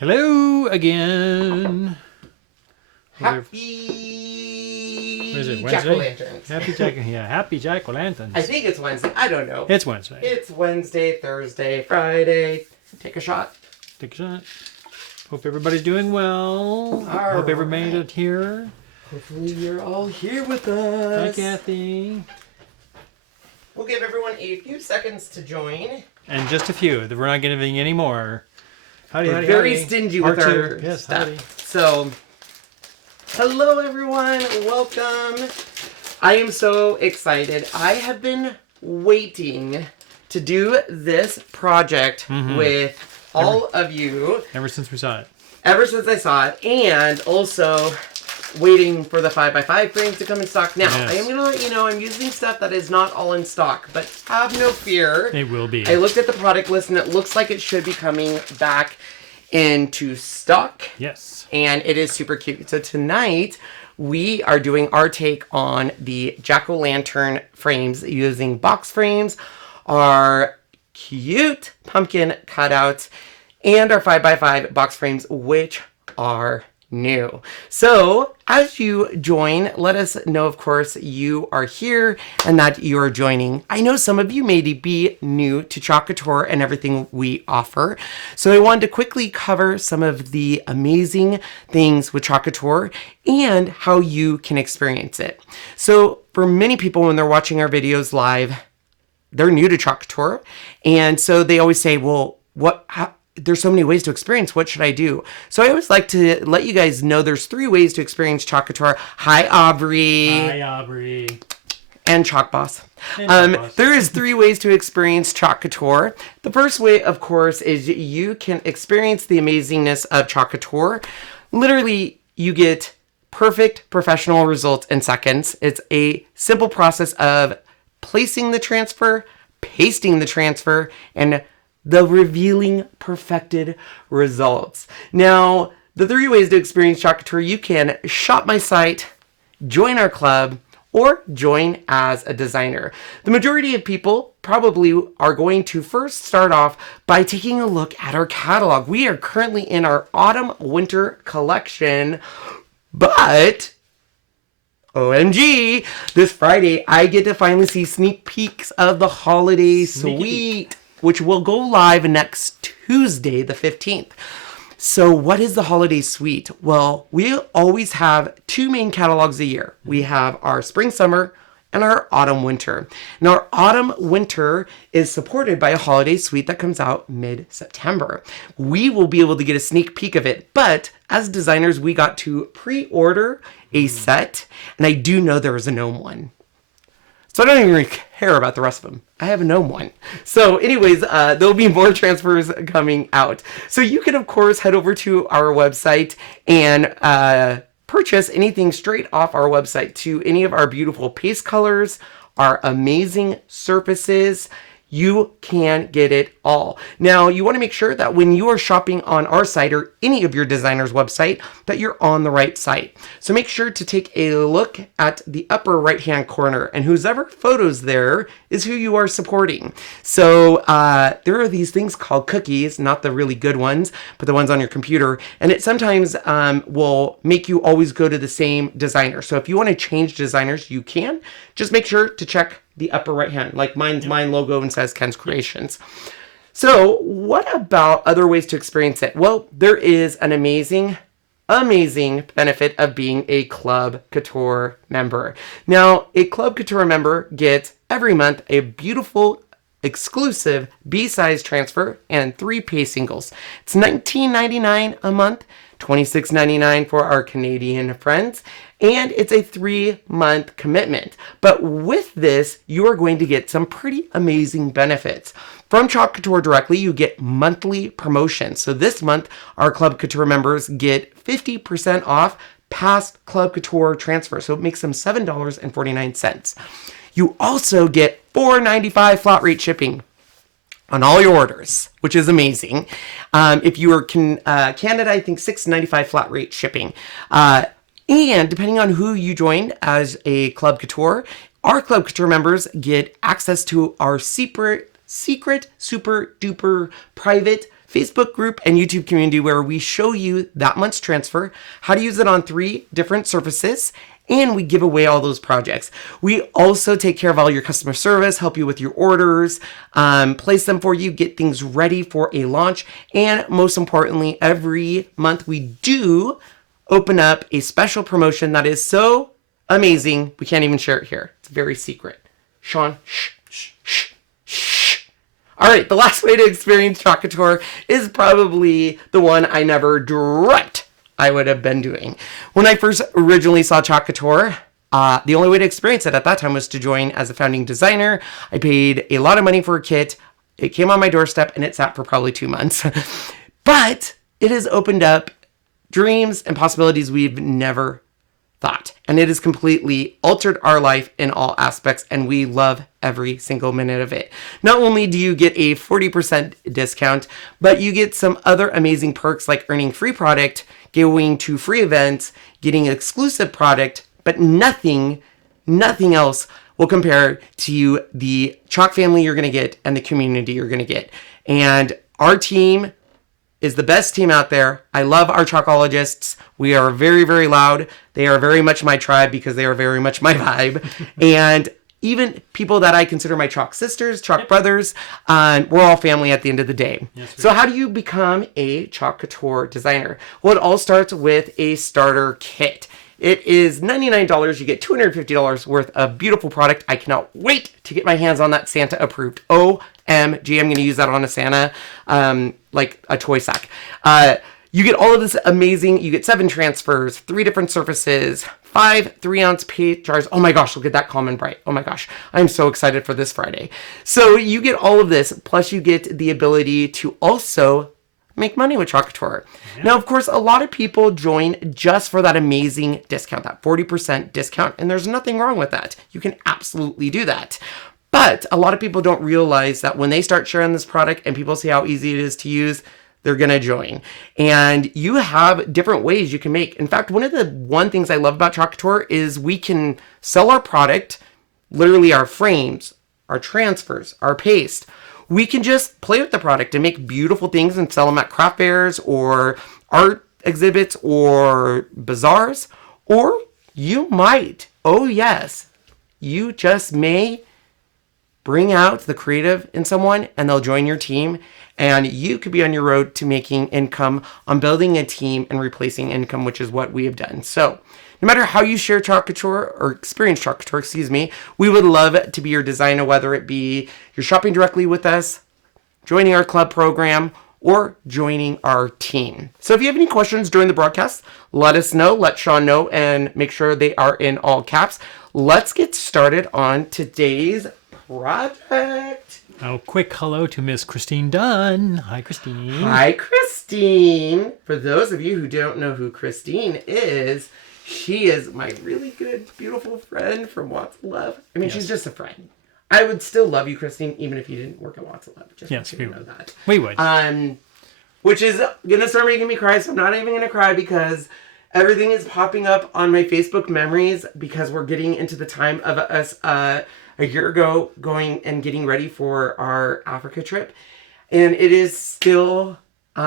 Hello again. Happy What is it, Jack-o'-lanterns. Happy Jack-o'-lanterns. I think it's Wednesday. I don't know. It's Wednesday. It's Wednesday, Thursday, Friday. Take a shot. Take a shot. Hope everybody's doing well. Hope everybody made it here. Hopefully you're all here with us. Hi, Kathy. We'll give everyone a few seconds to join. And just a few. We're not giving any more. We're very stingy with our stuff. Howdy. So, hello everyone. Welcome. I am so excited. I have been waiting to do this project with all of you. Ever since we saw it. Ever since I saw it. And also waiting for the 5x5 frames to come in stock. Now, I am going to let you know I'm using stuff that is not all in stock, but have no fear. It will be. I looked at the product list and it looks like it should be coming back into stock. Yes. And it is super cute. So tonight we are doing our take on the jack-o'-lantern frames using box frames, our cute pumpkin cutouts, and our 5x5 box frames, which are new. So as you join, let us know, of course, you are here and that you are joining. I know some of you may be new to Chalk Couture and everything we offer. So I wanted to quickly cover some of the amazing things with Chalk Couture and how you can experience it. So for many people, when they're watching our videos live, they're new to Chalk Couture. And so they always say, well, there's so many ways to experience. What should I do? So I always like to let you guys know there's 3 ways to experience Chalk Couture. Hi, Aubrey. Hi, Aubrey. And Chalk Boss. There is 3 ways to experience Chalk Couture. The first way, of course, is you can experience the amazingness of Chalk Couture. Literally, you get perfect professional results in seconds. It's a simple process of placing the transfer, pasting the transfer, and the revealing perfected results. Now, the 3 ways to experience Chalk Couture: you can shop my site, join our club, or join as a designer. The majority of people probably are going to first start off by taking a look at our catalog. We are currently in our autumn-winter collection, but OMG, this Friday, I get to finally see sneak peeks of the holiday suite, which will go live next Tuesday, the 15th. So what is the holiday suite? Well, we always have 2 main catalogs a year. We have our spring, summer, and our autumn, winter. Now, our autumn, winter is supported by a holiday suite that comes out mid-September. We will be able to get a sneak peek of it, but as designers, we got to pre-order a set, and I do know there is a gnome one. So I don't even really care about the rest of them. I have a gnome one. So anyways, there'll be more transfers coming out. So you can, of course, head over to our website and purchase anything straight off our website, to any of our beautiful paste colors, our amazing surfaces. You can get it all. Now, you want to make sure that when you are shopping on our site or any of your designer's website, that you're on the right site. So make sure to take a look at the upper right-hand corner, and whoever photos there is who you are supporting. So there are these things called cookies, not the really good ones, but the ones on your computer. And it sometimes will make you always go to the same designer. So if you want to change designers, you can. Just make sure to check the upper right hand, like mine's mine logo and says Ken's Creations. So what about other ways to experience it? Well, there is an amazing benefit of being a Club Couture member. Now, a Club Couture member gets every month a beautiful exclusive B-size transfer and 3 pay singles. It's $19.99 a month, $26.99 for our Canadian friends, and it's a 3-month commitment. But with this, you are going to get some pretty amazing benefits. From Chalk Couture directly, you get monthly promotions. So this month, our Club Couture members get 50% off past Club Couture transfers. So it makes them $7.49. You also get $4.95 flat rate shipping on all your orders, which is amazing. If you are Canada, I think $6.95 flat rate shipping. And depending on who you join as a Club Couture, our Club Couture members get access to our secret secret, super duper private Facebook group and YouTube community where we show you that month's transfer, how to use it on 3 different surfaces, and we give away all those projects. We also take care of all your customer service, help you with your orders, place them for you, get things ready for a launch, and most importantly, every month we do open up a special promotion that is so amazing, we can't even share it here. It's very secret. Sean, shh, shh, shh, shh. All right, the last way to experience Chalk Couture is probably the one I never dreamt I would have been doing. When I first originally saw Chalk Couture, the only way to experience it at that time was to join as a founding designer. I paid a lot of money for a kit. It came on my doorstep and it sat for probably 2 months. But it has opened up dreams and possibilities we've never thought. And it has completely altered our life in all aspects, and we love every single minute of it. Not only do you get a 40% discount, but you get some other amazing perks like earning free product, going to free events, getting exclusive product, but nothing else will compare to the Chalk family you're going to get and the community you're going to get. And our team is the best team out there. I love our Chalkologists. We are very, very loud. They are very much my tribe because they are very much my vibe. And even people that I consider my Chalk sisters, Chalk brothers, we're all family at the end of the day. Yes, so how do you become a Chalk Couture designer? Well, it all starts with a starter kit. It is $99. You get $250 worth of beautiful product. I cannot wait to get my hands on that Santa approved. OMG, I'm going to use that on a Santa, like a toy sack. You get all of this amazing, you get 7 transfers, 3 different surfaces, 5 3-ounce paint jars. Oh my gosh, look at that calm and bright. Oh my gosh, I'm so excited for this Friday. So you get all of this, plus you get the ability to also make money with Chalk Couture. Yeah. Now, of course, a lot of people join just for that amazing discount, that 40% discount, and there's nothing wrong with that. You can absolutely do that. But a lot of people don't realize that when they start sharing this product and people see how easy it is to use, they're going to join. And you have different ways you can make. In fact, one of the things I love about Chalk Couture is we can sell our product, literally our frames, our transfers, our paste. We can just play with the product and make beautiful things and sell them at craft fairs or art exhibits or bazaars. Or you might, oh yes, you just may bring out the creative in someone and they'll join your team. And you could be on your road to making income on building a team and replacing income, which is what we have done. So no matter how you share Chalk Couture or experience Chalk Couture, we would love to be your designer, whether it be you're shopping directly with us, joining our club program, or joining our team. So if you have any questions during the broadcast, let us know, let Sean know, and make sure they are in all caps. Let's get started on today's project. A quick hello to Miss Christine Dunn. Hi, Christine. Hi, Christine. For those of you who don't know who Christine is, she is my really good, beautiful friend from Watts of Love. I mean, yes. She's just a friend. I would still love you, Christine, even if you didn't work at Watts of Love. Just yes, we know that. We would. Which is going to start making me cry, so I'm not even going to cry because everything is popping up on my Facebook memories because we're getting into the time of us a year ago going and getting ready for our Africa trip. And it is still, we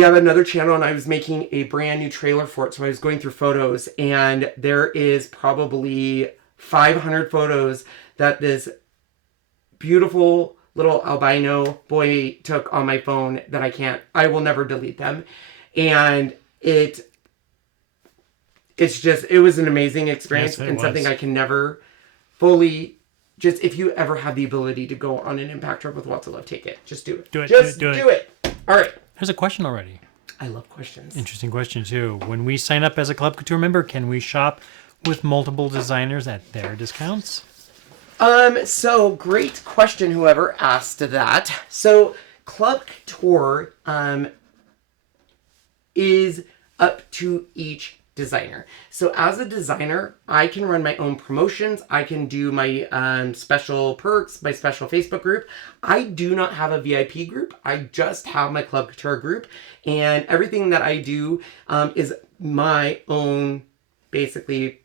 have another channel and I was making a brand new trailer for it. So I was going through photos and there is probably 500 photos that this beautiful little albino boy took on my phone that I will never delete them. And it was an amazing experience. Yes, and something I can never fully, just if you ever have the ability to go on an impact trip with Watts of Love, take it. Just do it. Do it. All right. Here's a question already. I love questions. Interesting question too. When we sign up as a Club Couture member, can we shop with multiple designers at their discounts? So great question, whoever asked that. So Club Couture, is up to each designer. So as a designer, I can run my own promotions. I can do my special perks, my special Facebook group. I do not have a VIP group. I just have my Club Couture group. And everything that I do is my own, basically,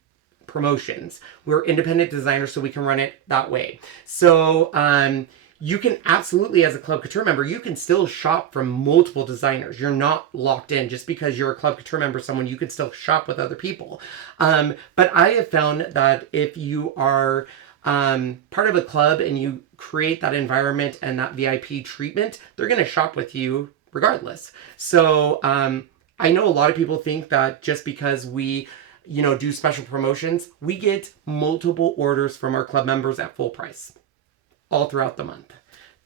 promotions. We're independent designers, so we can run it that way. So you can absolutely, as a Club Couture member, you can still shop from multiple designers. You're not locked in. Just because you're a Club Couture member, you can still shop with other people. But I have found that if you are part of a club and you create that environment and that VIP treatment, they're going to shop with you regardless. So I know a lot of people think that just because we do special promotions, we get multiple orders from our club members at full price all throughout the month.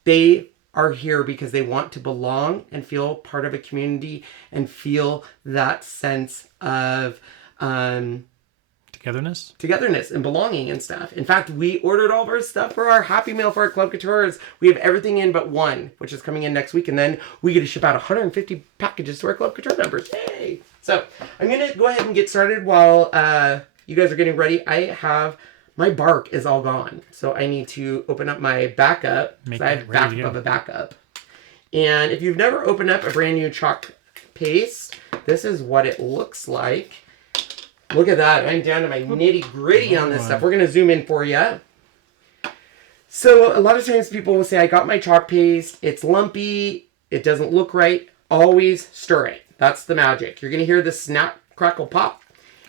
They are here because they want to belong and feel part of a community and feel that sense of togetherness and belonging and stuff. In fact, we ordered all of our stuff for our Happy Meal for our Club Coutures. We have everything in but one, which is coming in next week, and then we get to ship out 150 packages to our Club Couture members. Yay! So I'm gonna go ahead and get started while you guys are getting ready. My bark is all gone, so I need to open up my backup. I have backup of a backup. And if you've never opened up a brand new chalk paste, this is what it looks like. Look at that. I'm down to my nitty gritty on this stuff. We're going to zoom in for you. So a lot of times people will say, I got my chalk paste. It's lumpy. It doesn't look right. Always stir it. That's the magic. You're going to hear the snap, crackle, pop.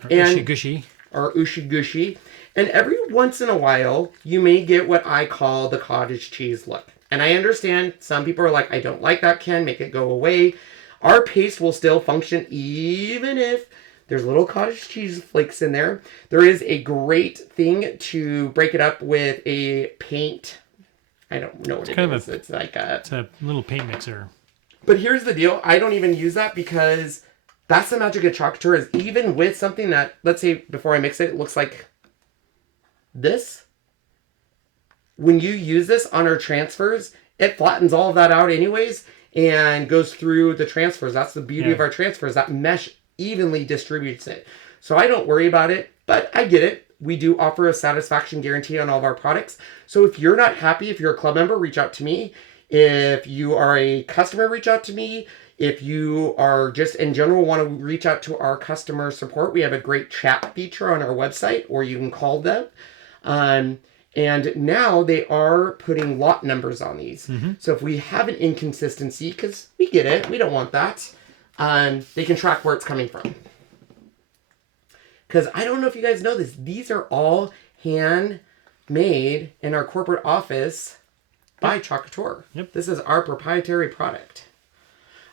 Or ushy-gushy. Or ushy-gushy. And every once in a while, you may get what I call the cottage cheese look. And I understand some people are like, I don't like that, Ken. Make it go away. Our paste will still function even if there's little cottage cheese flakes in there. There is a great thing to break it up with a paint. I don't know what it is. It's a little paint mixer. But here's the deal. I don't even use that because that's the magic of Chalk Couture is even with something that, let's say before I mix it, it looks like this. When you use this on our transfers, it flattens all of that out anyways and goes through the transfers. That's the beauty of our transfers. That mesh evenly distributes it. So I don't worry about it, but I get it. We do offer a satisfaction guarantee on all of our products. So if you're not happy, if you're a club member, reach out to me. If you are a customer, reach out to me. If you are just in general want to reach out to our customer support, we have a great chat feature on our website, or you can call them. And now they are putting lot numbers on these. Mm-hmm. So if we have an inconsistency, because we get it, we don't want that, they can track where it's coming from. Because I don't know if you guys know this, these are all handmade in our corporate office by Chalk Couture. Yep. This is our proprietary product.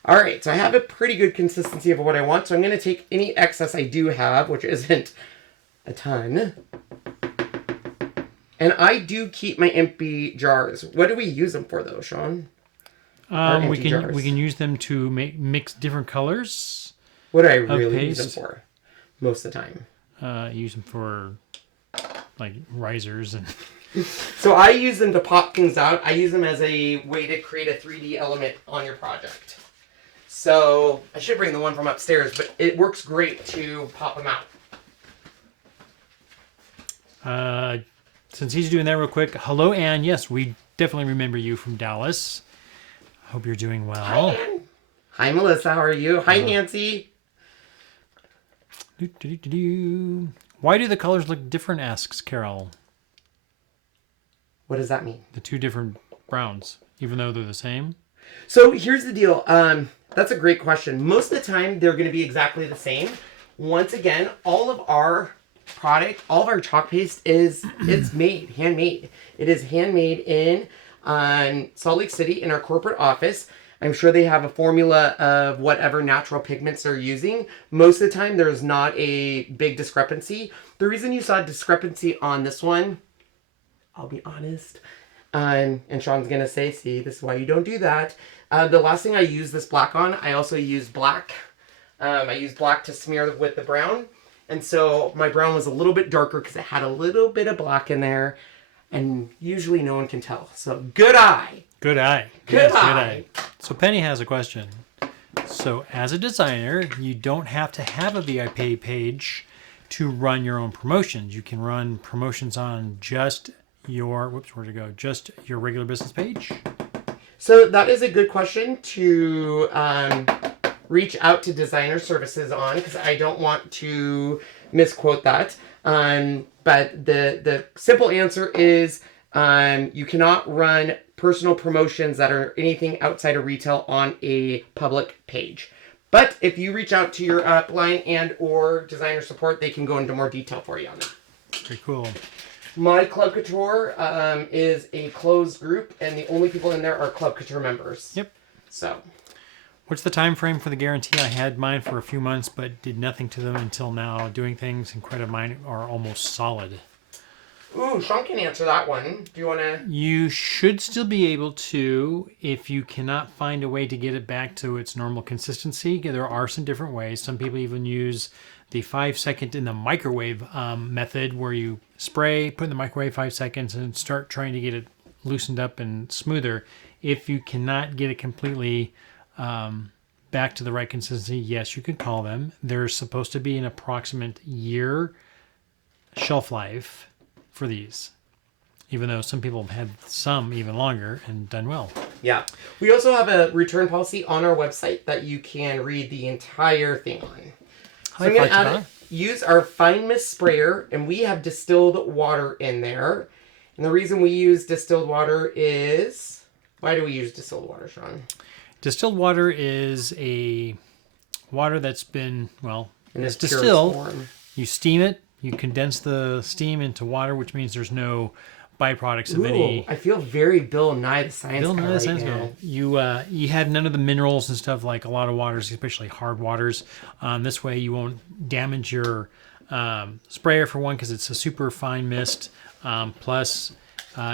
All right, so I have a pretty good consistency of what I want. So I'm going to take any excess I do have, which isn't a ton. And I do keep my empty jars. What do we use them for, though, Sean? We can use them to mix different colors. What do I really use them for? Most of the time. Use them for like risers and. So I use them to pop things out. I use them as a way to create a 3D element on your project. So I should bring the one from upstairs, but it works great to pop them out. Since he's doing that real quick, hello, Ann. Yes, we definitely remember you from Dallas. Hope you're doing well. Hi, Ann. Hi, Melissa. How are you? Hi, Nancy. Why do the colors look different, asks Carol. What does that mean? The two different browns, even though they're the same? So here's the deal. That's a great question. Most of the time, they're going to be exactly the same. Once again, all of our product, all of our chalk paste it's handmade. It is handmade in Salt Lake City in our corporate office. I'm sure they have a formula of whatever natural pigments they're using. Most of the time, there's not a big discrepancy. The reason you saw a discrepancy on this one, I'll be honest, and Sean's going to say, see, this is why you don't do that. The last thing I used this black on, I also used black. I used black to smear with the brown. And so my brown was a little bit darker because it had a little bit of black in there. And usually no one can tell. So good eye. Good eye. Good eye. So Penny has a question. So as a designer, you don't have to have a VIP page to run your own promotions. You can run promotions on just your, just your regular business page? So that is a good question to reach out to designer services on, because I don't want to misquote that. But the simple answer is you cannot run personal promotions that are anything outside of retail on a public page. But if you reach out to your upline and or designer support, they can go into more detail for you on that. Very cool. My Club Couture is a closed group, and the only people in there are Club Couture members. Yep. So, what's the time frame for the guarantee? I had mine for a few months, but did nothing to them until now. Doing things and credit mine are almost solid. ooh, Sean can answer that one. Do you want to? You should still be able to, if you cannot find a way to get it back to its normal consistency. There are some different ways. Some people even use the 5-second in the microwave method, where you spray, put in the microwave 5 seconds, and start trying to get it loosened up and smoother. If you cannot get it completely back to the right consistency, yes, you can call them. There's supposed to be an approximate year shelf life for these, even though some people have had some even longer and done well. Yeah. We also have a return policy on our website that you can read the entire thing on. So I'm going to use our Fine Mist sprayer, and we have distilled water in there. And the reason we use distilled water is... Why do we use distilled water, Sean? Distilled water is a water that's been, it's distilled. Form. You steam it, you condense the steam into water, which means there's no byproducts of any... I feel very Bill Nye the Science Guy right now. You have none of the minerals and stuff like a lot of waters, especially hard waters. This way you won't damage your sprayer, for one, because it's a super fine mist. Plus,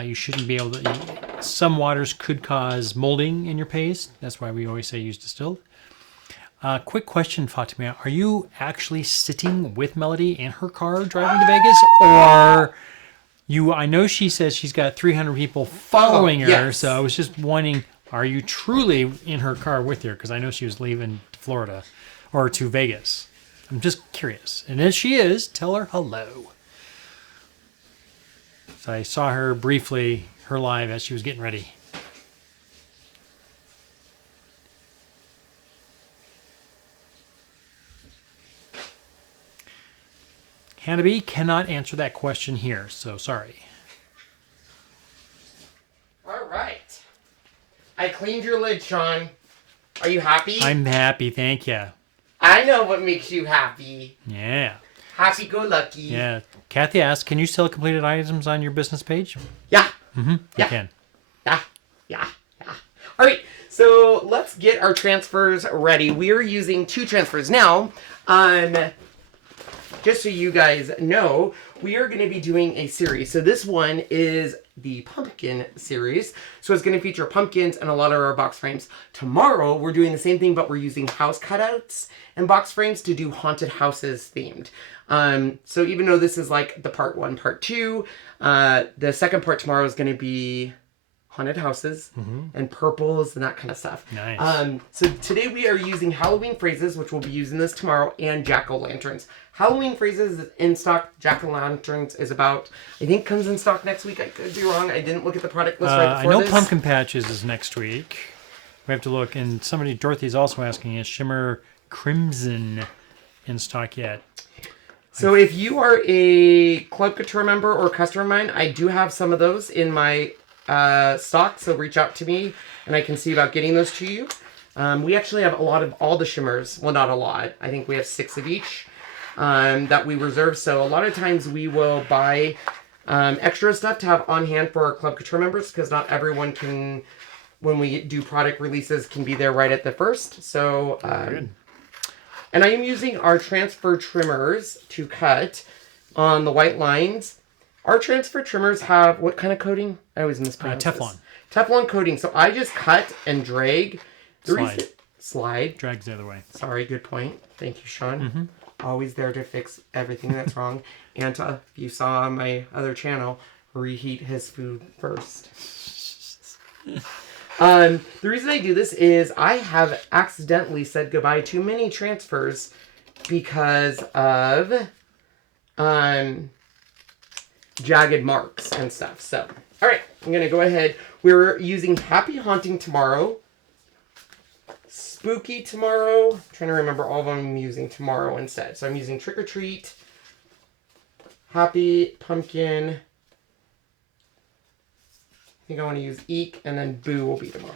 you shouldn't be able to... Some waters could cause molding in your paste. That's why we always say use distilled. Quick question, Fatima. Are you actually sitting with Melody in her car driving to Vegas? Or I know she says she's got 300 people following her. Yes. So I was just wondering, are you truly in her car with her? Because I know she was leaving Florida or to Vegas. I'm just curious. And if she is, tell her hello. So I saw her briefly, her live, as she was getting ready. Hannah cannot answer that question here, so sorry. All right. I cleaned your lid, Sean. Are you happy? I'm happy, thank you. I know what makes you happy. Yeah. Happy-go-lucky. Yeah. Kathy asked, can you sell completed items on your business page? Yeah. Mm-hmm. Yeah. You can. Yeah. All right. So let's get our transfers ready. We are using 2 transfers now. Just so you guys know, we are going to be doing a series. So this one is the pumpkin series. So it's going to feature pumpkins and a lot of our box frames. Tomorrow, we're doing the same thing, but we're using house cutouts and box frames to do haunted houses themed. So even though this is like the part 1, part 2, the second part tomorrow is going to be haunted houses and purples and that kind of stuff. Nice. So today we are using Halloween phrases, which we'll be using this tomorrow, and jack-o'-lanterns. Halloween phrases is in stock. Jack-o'-lanterns is about, I think, comes in stock next week. I could be wrong. I didn't look at the product list right before I know this. Pumpkin Patches is next week. We have to look. And Dorothy's also asking, is Shimmer Crimson in stock yet? So if you are a Club Couture member or customer of mine, I do have some of those in my stock. So reach out to me and I can see about getting those to you. We actually have a lot of all the shimmers. Well, not a lot. I think we have 6 of each that we reserve. So a lot of times we will buy extra stuff to have on hand for our Club Couture members, because not everyone can, when we do product releases, can be there right at the first. So, and I am using our transfer trimmers to cut on the white lines. Our transfer trimmers have what kind of coating? I always mispronounce Teflon. this. Teflon coating. So I just cut and drag. Slide. Drags the other way. Sorry, good point. Thank you, Sean. Always there to fix everything that's wrong. And if you saw on my other channel, reheat his food first. The reason I do this is I have accidentally said goodbye to many transfers because of jagged marks and stuff. So, all right, I'm going to go ahead. We're using Happy Haunting tomorrow. Spooky tomorrow. I'm trying to remember all of them I'm using tomorrow instead. So I'm using Trick or Treat, Happy Pumpkin. I think I want to use Eek, and then Boo will be tomorrow.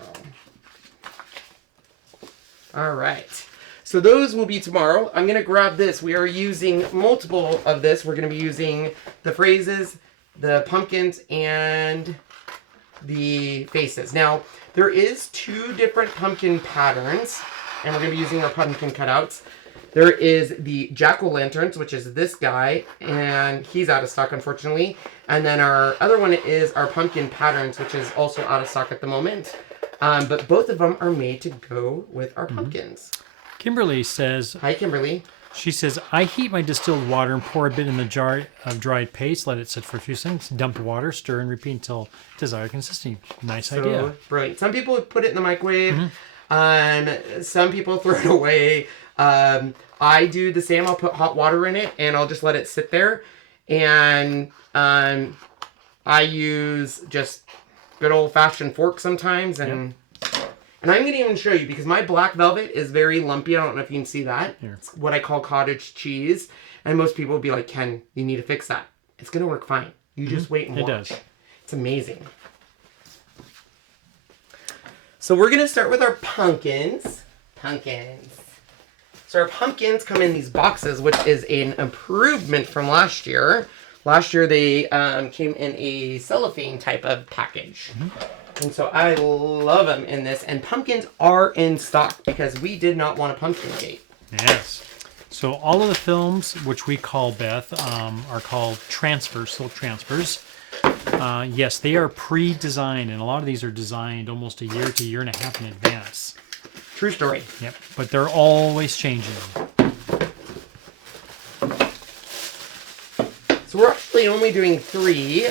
All right. So those will be tomorrow. I'm going to grab this. We are using multiple of this. We're going to be using the phrases, the pumpkins, and the faces. Now, there is 2 different pumpkin patterns, and we're going to be using our pumpkin cutouts. There is the jack-o'-lanterns, which is this guy, and he's out of stock, unfortunately. And then our other one is our pumpkin patterns, which is also out of stock at the moment. But both of them are made to go with our pumpkins. Kimberly says... Hi, Kimberly. She says, I heat my distilled water and pour a bit in the jar of dried paste, let it sit for a few seconds, dump the water, stir and repeat until desired consistency. Nice idea. Brilliant. Some people put it in the microwave. Some people throw it away. I do the same. I'll put hot water in it and I'll just let it sit there. And I use just good old-fashioned fork sometimes. And I'm going to even show you because my black velvet is very lumpy. I don't know if you can see that. Here. It's what I call cottage cheese. And most people will be like, Ken, you need to fix that. It's going to work fine. You just wait and watch. It does. It's amazing. So we're going to start with our pumpkins. So our pumpkins come in these boxes, which is an improvement from last year. Last year they came in a cellophane type of package. And so I love them in this. And pumpkins are in stock because we did not want a pumpkin cake. Yes. So all of the films, which we call, Beth, are called Transversal Transfers. Yes, they are pre-designed, and a lot of these are designed almost a year to a year and a half in advance. True story. Yep, but they're always changing. So we're actually only doing 3.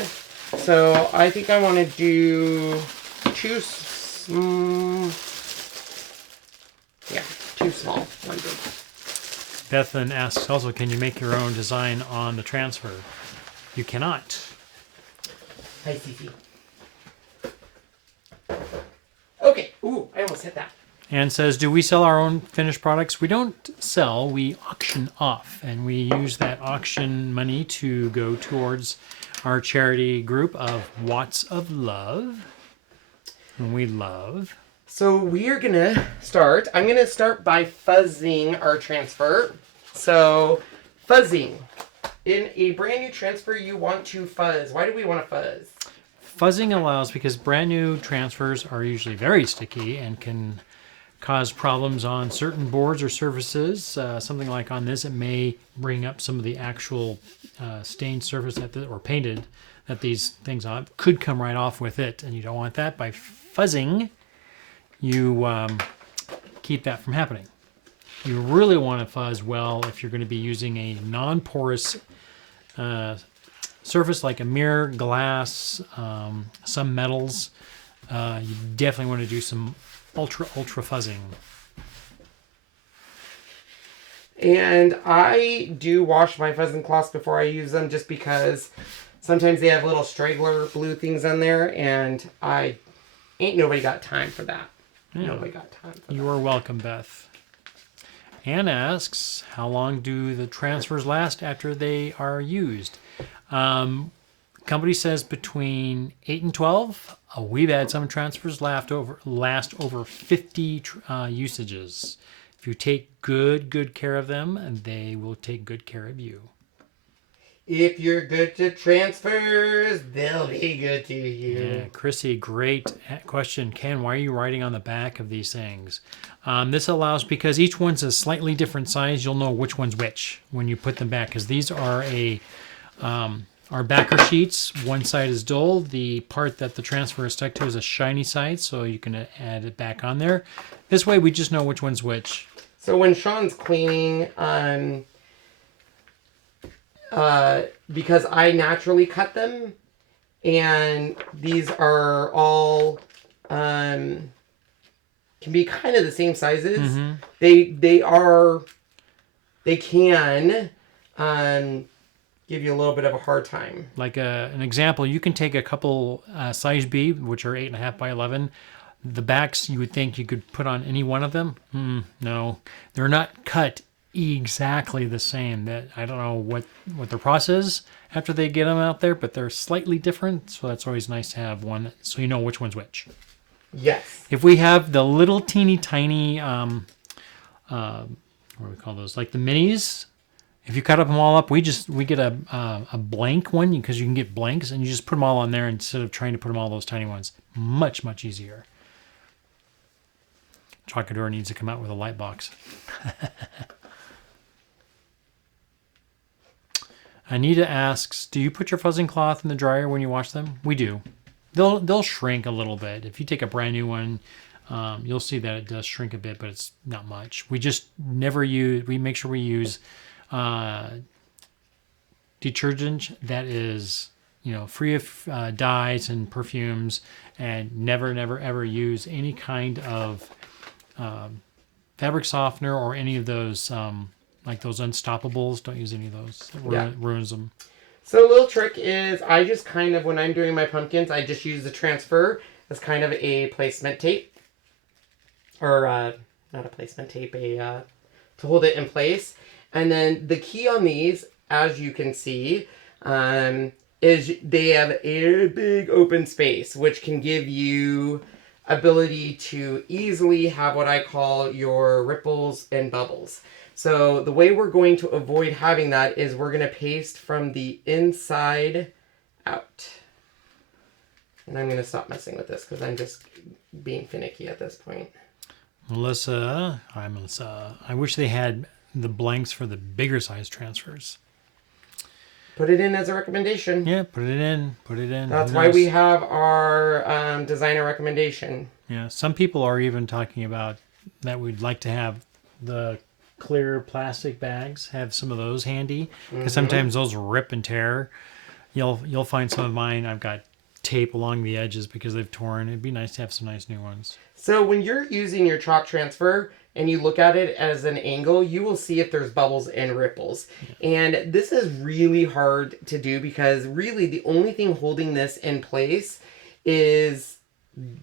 So I think I want to do 2 small. Yeah, 2 small, 1 big. Beth then asks also, can you make your own design on the transfer? You cannot. Hi, Cece. Okay. Ooh, I almost hit that. And says, do we sell our own finished products? We don't sell, we auction off. And we use that auction money to go towards our charity group of Watts of Love, whom we love. So we are going to start. I'm going to start by fuzzing our transfer. So fuzzing. In a brand new transfer, you want to fuzz. Why do we want to fuzz? Fuzzing allows, because brand new transfers are usually very sticky and can cause problems on certain boards or surfaces. Something like on this, it may bring up some of the actual stained surface or painted that these things on could come right off with it, and you don't want that. By fuzzing, you keep that from happening. You really want to fuzz well if you're going to be using a non-porous surface like a mirror, glass, some metals. You definitely want to do some ultra fuzzing. And I do wash my fuzzing cloths before I use them just because sometimes they have little straggler blue things on there, and ain't nobody got time for that. Yeah. Nobody got time for that. You are welcome, Beth. Anne asks, how long do the transfers last after they are used? Company says between 8 and 12. We've had some transfers last over 50 usages. If you take good care of them, and they will take good care of you. If you're good to transfers, they'll be good to you. Yeah, Chrissy, great question. Ken, why are you writing on the back of these things? This allows, because each one's a slightly different size, you'll know which one's which when you put them back, because these are our backer sheets. One side is dull. The part that the transfer is stuck to is a shiny side, so you can add it back on there. This way we just know which one's which. So when Sean's cleaning, because I naturally cut them, and these are all can be kind of the same sizes. Mm-hmm. They can give you a little bit of a hard time. Like an example, you can take a couple size B, which are 8.5 by 11. The backs, you would think you could put on any one of them. No, they're not cut exactly the same. That I don't know what their process is after they get them out there, but they're slightly different. So that's always nice to have one, so you know which one's which. Yes. If we have the little teeny tiny, what do we call those? Like the minis. If you cut them all up, we get a blank one because you can get blanks, and you just put them all on there instead of trying to put them all those tiny ones. Much easier. Chocador needs to come out with a light box. Anita asks, do you put your fuzzing cloth in the dryer when you wash them? We do. They'll shrink a little bit. If you take a brand new one, you'll see that it does shrink a bit, but it's not much. We just never use. We make sure we use detergent that is, free of dyes and perfumes, and never ever use any kind of fabric softener or any of those like those Unstoppables. Don't use any of those. It ruins them. So a little trick is I just kind of, when I'm doing my pumpkins, I just use the transfer as kind of a placement tape. Or not a placement tape, to hold it in place. And then the key on these, as you can see, is they have a big open space, which can give you ability to easily have what I call your ripples and bubbles. So the way we're going to avoid having that is we're going to paste from the inside out. And I'm going to stop messing with this because I'm just being finicky at this point. Melissa, hi Melissa. I wish they had the blanks for the bigger size transfers. Put it in as a recommendation. Yeah, put it in. That's why we have our designer recommendation. Yeah, some people are even talking about that we'd like to have the clear plastic bags, have some of those handy, because sometimes those rip and tear. You'll find some of mine. I've got tape along the edges because they've torn. It'd be nice to have some nice new ones. So when you're using your chalk transfer and you look at it as an angle, you will see if there's bubbles and ripples. Yeah. And this is really hard to do because really the only thing holding this in place is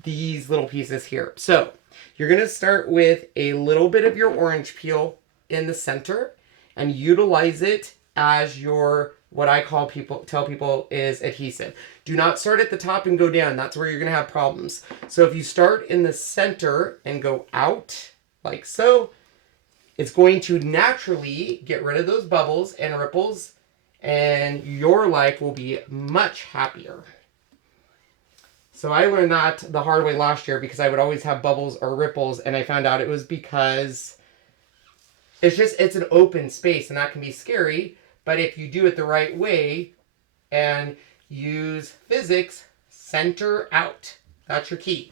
these little pieces here. So you're going to start with a little bit of your orange peel in the center and utilize it as your, what I tell people is adhesive. Do not start at the top and go down. That's where you're going to have problems. So if you start in the center and go out like so, it's going to naturally get rid of those bubbles and ripples, and your life will be much happier. So I learned that the hard way last year because I would always have bubbles or ripples, and I found out it was because it's an open space, and that can be scary. But if you do it the right way and use physics, center out. That's your key.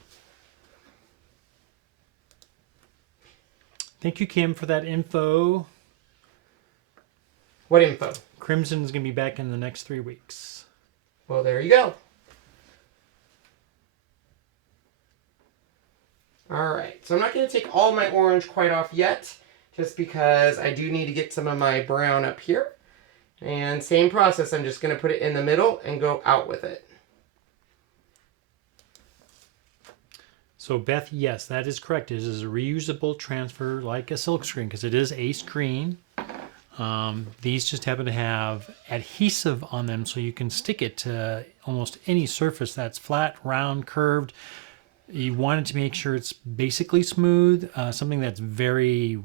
Thank you, Kim, for that info. What info? Crimson's going to be back in the next 3 weeks. Well, there you go. All right. So I'm not going to take all my orange quite off yet, just because I do need to get some of my brown up here. And same process. I'm just going to put it in the middle and go out with it. So Beth, yes, that is correct. It is a reusable transfer like a Silkscreen because it is a screen. These just happen to have adhesive on them so you can stick it to almost any surface that's flat, round, curved. You want it to make sure it's basically smooth, something that's very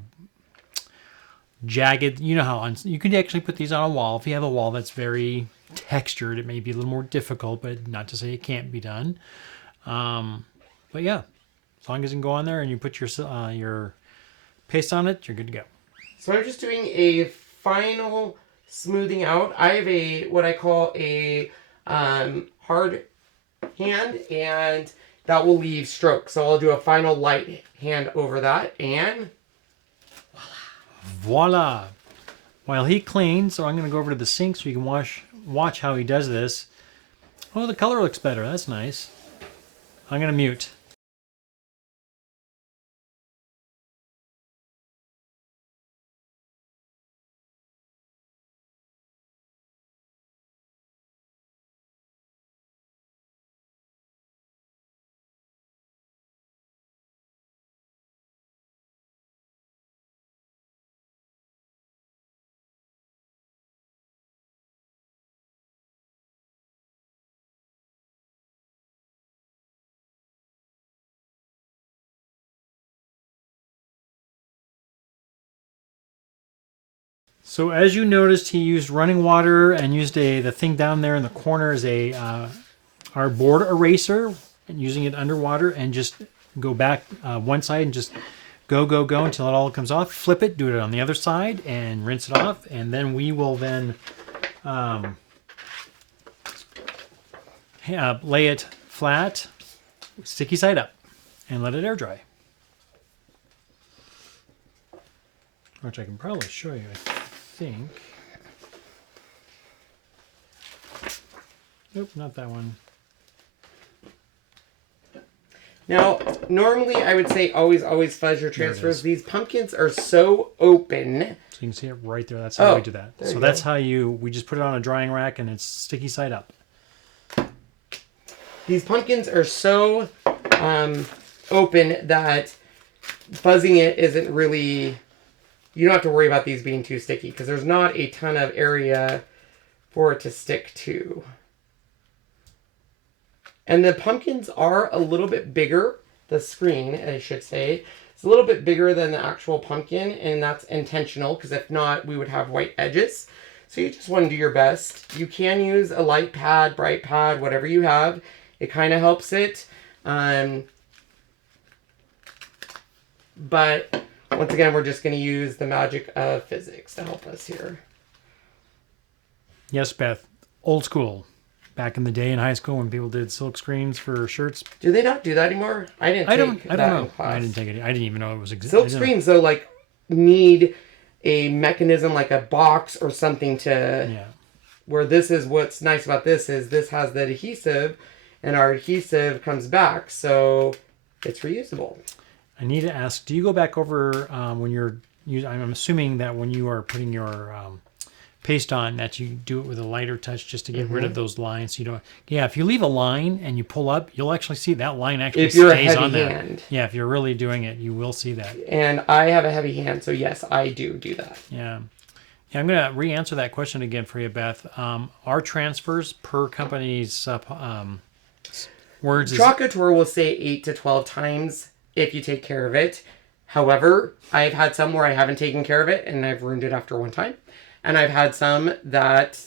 jagged. You know how you can actually put these on a wall. If you have a wall that's very textured, it may be a little more difficult, but not to say it can't be done. But yeah, as long as you can go on there and you put your paste on it, you're good to go. So I'm just doing a final smoothing out. I have what I call a hard hand, and that will leave strokes. So I'll do a final light hand over that, and voila. While he cleans, so I'm going to go over to the sink so you can watch how he does this. Oh, the color looks better. That's nice. I'm going to mute. So as you noticed, he used running water and used the thing down there in the corner is our board eraser, and using it underwater, and just go back one side and just go until it all comes off. Flip it, do it on the other side, and rinse it off. And then we will then lay it flat, sticky side up, and let it air dry. Which I can probably show you, I think. Nope, not that one. Now, normally I would say always fuzz your transfers. These pumpkins are so open. So you can see it right there. That's how we do that. So that's go. how we just put it on a drying rack and it's sticky side up. These pumpkins are so open that fuzzing it isn't really... You don't have to worry about these being too sticky because there's not a ton of area for it to stick to. And the pumpkins are a little bit bigger. The screen, I should say, it's a little bit bigger than the actual pumpkin, and that's intentional because if not, we would have white edges. So you just want to do your best. You can use a light pad, bright pad, whatever you have. It kind of helps it. But once again, we're just going to use the magic of physics to help us here. Yes, Beth. Old school. Back in the day in high school when people did silk screens for shirts. Do they not do that anymore? I don't know. I didn't take it. I didn't even know it was Silk screens, though, like, need a mechanism like a box or something to... Yeah. Where this is what's nice about this is this has the adhesive, and our adhesive comes back, so it's reusable. I need to ask, do you go back over when you're using... I'm assuming that when you are putting your... paste on that you do it with a lighter touch just to get rid of those lines. So you don't. Yeah, if you leave a line and you pull up, you'll actually see that line actually if you're stays a heavy on there. hand. Yeah, if you're really doing it, you will see that. And I have a heavy hand, so yes, I do that. Yeah. Yeah, I'm going to re-answer that question again for you, Beth. Our transfers per company's words Couture will say 8 to 12 times if you take care of it. However, I've had some where I haven't taken care of it and I've ruined it after one time. And I've had some that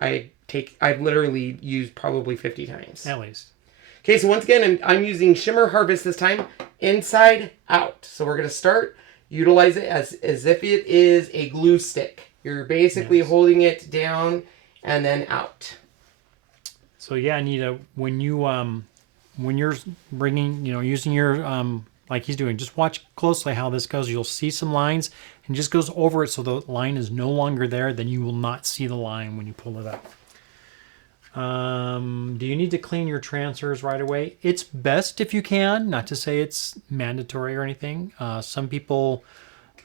I've literally used probably 50 times. at least. Okay, so once again, I'm using Shimmer Harvest this time, inside out. So we're going to start, utilize it as if it is a glue stick. You're basically holding it down and then out. So yeah, Anita, when you're bringing, using your, like he's doing, just watch closely how this goes. You'll see some lines and just goes over it so the line is no longer there. Then you will not see the line when you pull it up. Do you need to clean your transfers right away? It's best if you can, not to say it's mandatory or anything. Some people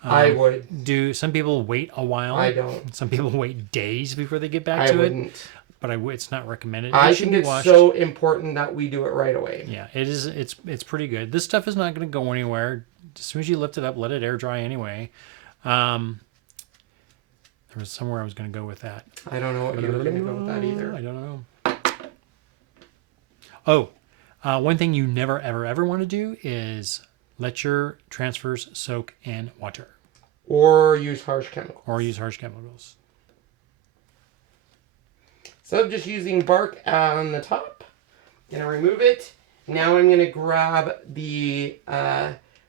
I would. Some people wait a while. I don't. Some people wait days before they get back to wouldn't. it. But it's not recommended. I think it's so important that we do it right away. Yeah, it is. It's pretty good. This stuff is not going to go anywhere. As soon as you lift it up, let it air dry anyway. There was somewhere I was going to go with that. I don't know what you were going to go with that either. I don't know. Oh, one thing you never, ever, ever want to do is let your transfers soak in water. Or use harsh chemicals. So I'm just using bark on the top. Gonna remove it. Now I'm gonna grab the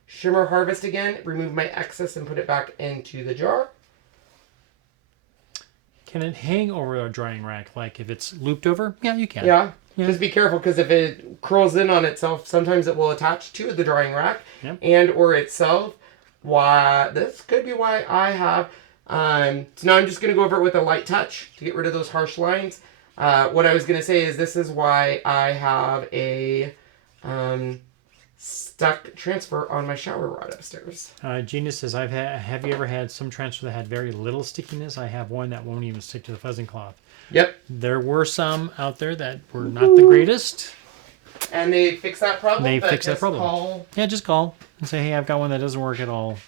Shimmer Harvest again, remove my excess and put it back into the jar. Can it hang over a drying rack? Like if it's looped over? Yeah, you can. Yeah. Just be careful because if it curls in on itself, sometimes it will attach to the drying rack and or itself. This could be why I have. So now I'm just going to go over it with a light touch to get rid of those harsh lines. What I was going to say is this is why I have a stuck transfer on my shower rod upstairs. Gina says, have you ever had some transfer that had very little stickiness? I have one that won't even stick to the fuzzing cloth. Yep. There were some out there that were not the greatest. And they fixed that problem? Yeah, just call and say, hey, I've got one that doesn't work at all.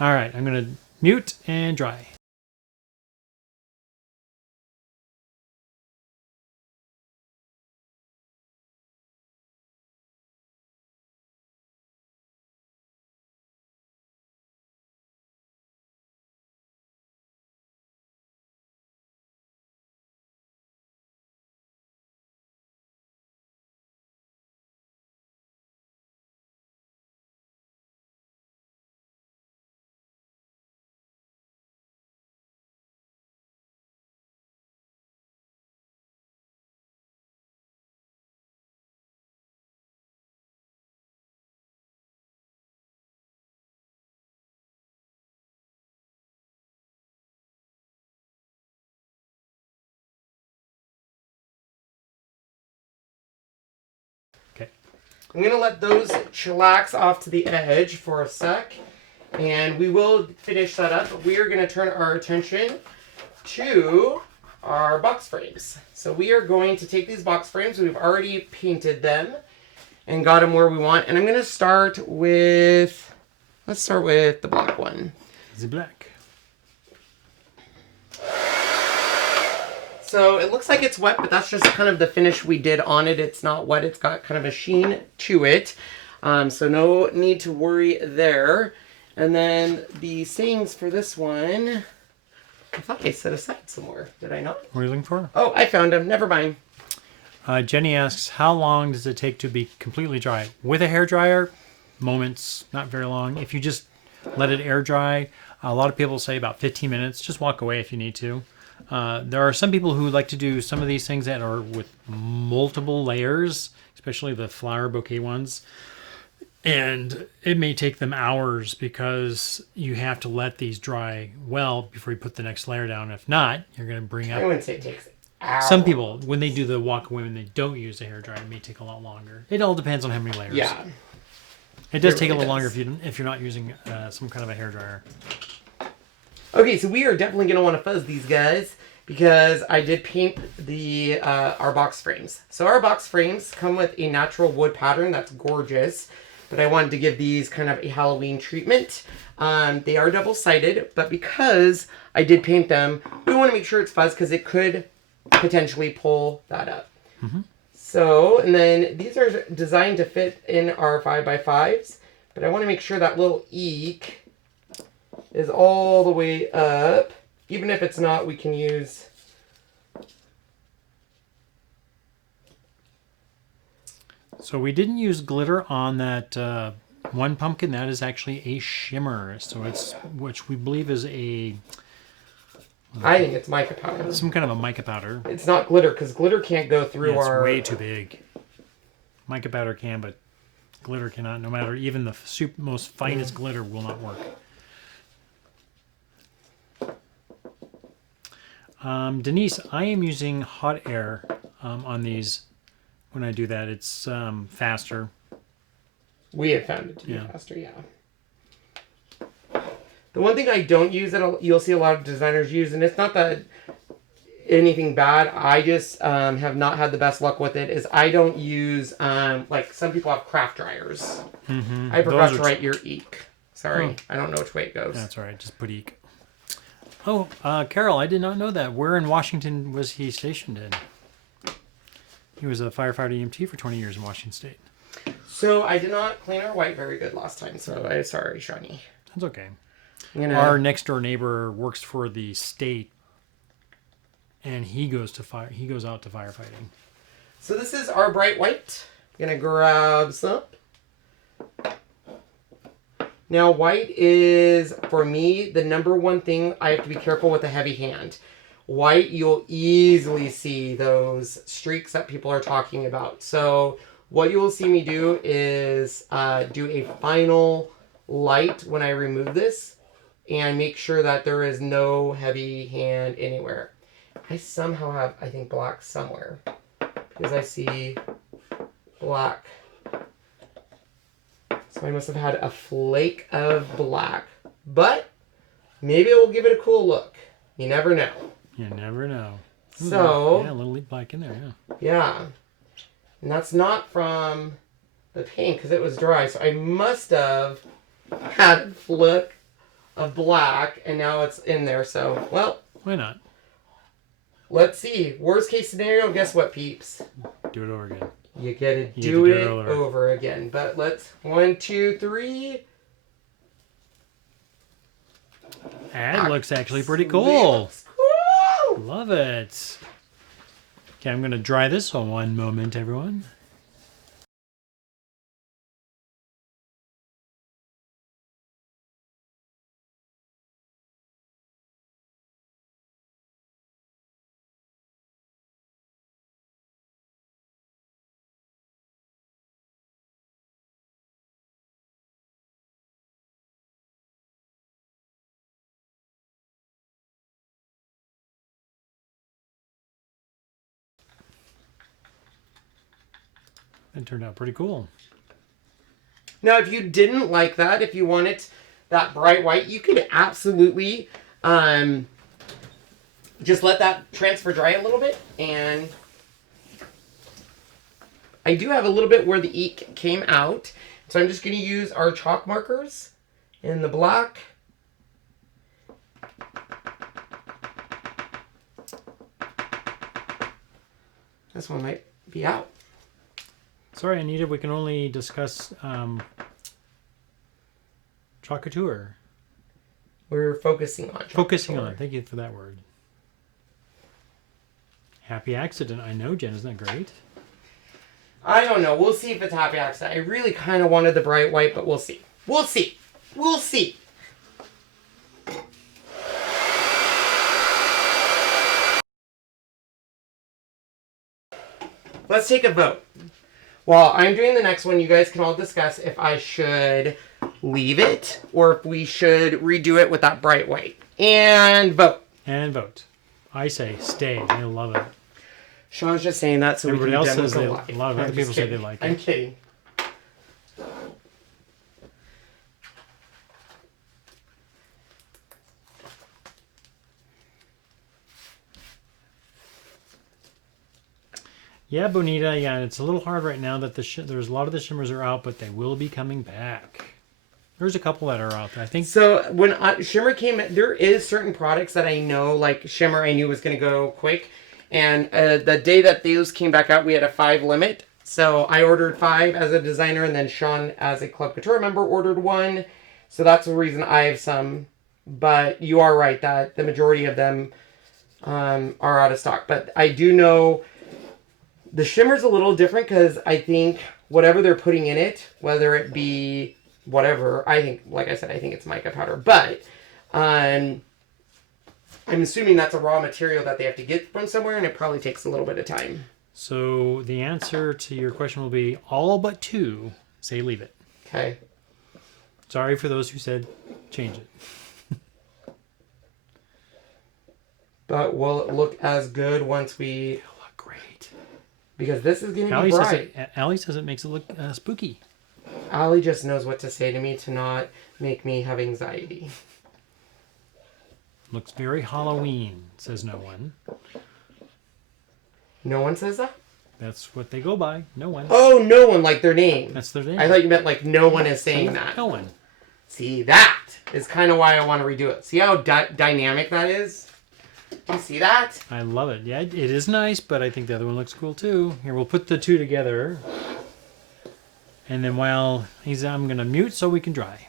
All right, I'm going to mute and dry. I'm going to let those chillax off to the edge for a sec. And we will finish that up. But we are going to turn our attention to our box frames. So we are going to take these box frames. We've already painted them and got them where we want. And I'm going to start with, let's start with the black one. The black. So it looks like it's wet, but that's just kind of the finish we did on it. It's not wet. It's got kind of a sheen to it. So no need to worry there. And then the sayings for this one, I thought they set aside somewhere. Did I not? What are you looking for? Oh, I found them. Never mind. Jenny asks, how long does it take to be completely dry? With a hairdryer, moments, not very long. If you just let it air dry, a lot of people say about 15 minutes. Just walk away if you need to. There are some people who like to do some of these things that are with multiple layers, especially the flower bouquet ones. And it may take them hours because you have to let these dry well before you put the next layer down. If not, you're going to bring up... I wouldn't say it takes hours. Some people, when they do the walk away, when they don't use a hairdryer, it may take a lot longer. It all depends on how many layers. Yeah. It does take a little longer if you're not using some kind of a hairdryer. Okay, so we are definitely going to want to fuzz these guys because I did paint the our box frames. So our box frames come with a natural wood pattern that's gorgeous. But I wanted to give these kind of a Halloween treatment. They are double-sided, but because I did paint them, we want to make sure it's fuzz because it could potentially pull that up. Mm-hmm. So, and then these are designed to fit in our 5x5s, but I want to make sure that little eek is all the way up. Even if it's not, we can use... So we didn't use glitter on that one pumpkin. That is actually a shimmer. So it's, which we believe is a... I think it's mica powder. Some kind of a mica powder. It's not glitter, because glitter can't go through It's our... way too big. Mica powder can, but glitter cannot. No matter, even the most finest glitter will not work. Denise, I am using hot air on these. When I do that, it's faster. We have found it to be faster, yeah. The one thing I don't use that you'll see a lot of designers use, and it's not that anything bad, I just have not had the best luck with it, is I don't use, like some people have craft dryers. Mm-hmm. I forgot to write your eek. Sorry, Oh. I don't know which way it goes. That's all right, just put eek. Oh, Carol, I did not know that. Where in Washington was he stationed in? He was a firefighter EMT for 20 years in Washington State. So I did not clean our white very good last time, so I'm sorry, Shani. That's okay. Our next door neighbor works for the state, and he goes out to firefighting. So this is our bright white. I'm gonna grab some. Now white is, for me, the number one thing I have to be careful with a heavy hand. White, you'll easily see those streaks that people are talking about. So what you will see me do is do a final light when I remove this and make sure that there is no heavy hand anywhere. I somehow have, I think, black somewhere because I see black. So I must have had a flake of black, but maybe it will give it a cool look. You never know. You never know. Ooh, So, yeah, a little black in there, yeah. yeah. And that's not from the paint because it was dry. So I must have had a flick of black and now it's in there. So, well. Why not? Let's see. Worst case scenario, guess what, peeps? Do it over again. You gotta do it over again. But let's, 1, 2, 3. That looks actually pretty cool. Woo! Love it. Okay, I'm going to dry this on one moment, everyone. It turned out pretty cool. Now, if you didn't like that, if you wanted that bright white, you could absolutely just let that transfer dry a little bit. And I do have a little bit where the ink came out. So I'm just going to use our chalk markers in the black. This one might be out. Sorry, Anita, we can only discuss Couture. We're focusing on. Focusing on. Thank you for that word. Happy accident. I know, Jen. Isn't that great? I don't know. We'll see if it's happy accident. I really kind of wanted the bright white, but we'll see. We'll see. We'll see. Let's take a vote. While I'm doing the next one, you guys can all discuss if I should leave it or if we should redo it with that bright white. And vote. And vote. I say stay. I love it. Sean's just saying that so everybody we can else says demo they, live. a lot of other people say they like it. I'm kidding. Yeah, Bonita. Yeah, it's a little hard right now that there's a lot of the shimmers are out, but they will be coming back. There's a couple that are out there. I think. So when Shimmer came in, there is certain products that I know, like Shimmer, I knew was going to go quick. And the day that those came back out, we had a 5 limit. So I ordered 5 as a designer, and then Sean, as a Club Couture member, ordered 1. So that's the reason I have some. But you are right that the majority of them are out of stock. But I do know the Shimmer's a little different because I think whatever they're putting in it, whether it be whatever, I think, like I said, I think it's mica powder. But I'm assuming that's a raw material that they have to get from somewhere, and it probably takes a little bit of time. So the answer to your question will be all but 2 say leave it. Okay. Sorry for those who said change it. But will it look as good once we... It'll look great. Because this is going to be bright. Allie says it makes it look spooky. Allie just knows what to say to me to not make me have anxiety. Looks very Halloween, says no one. No one says that? That's what they go by. No one. Oh, no one, like their name. That's their name. I thought you meant like no one is saying that. No one. See, that is kind of why I want to redo it. See how dynamic that is? Do you see that? I love it. Yeah, it is nice, but I think the other one looks cool too. Here, we'll put the 2 together. And then while I'm going to mute so we can dry.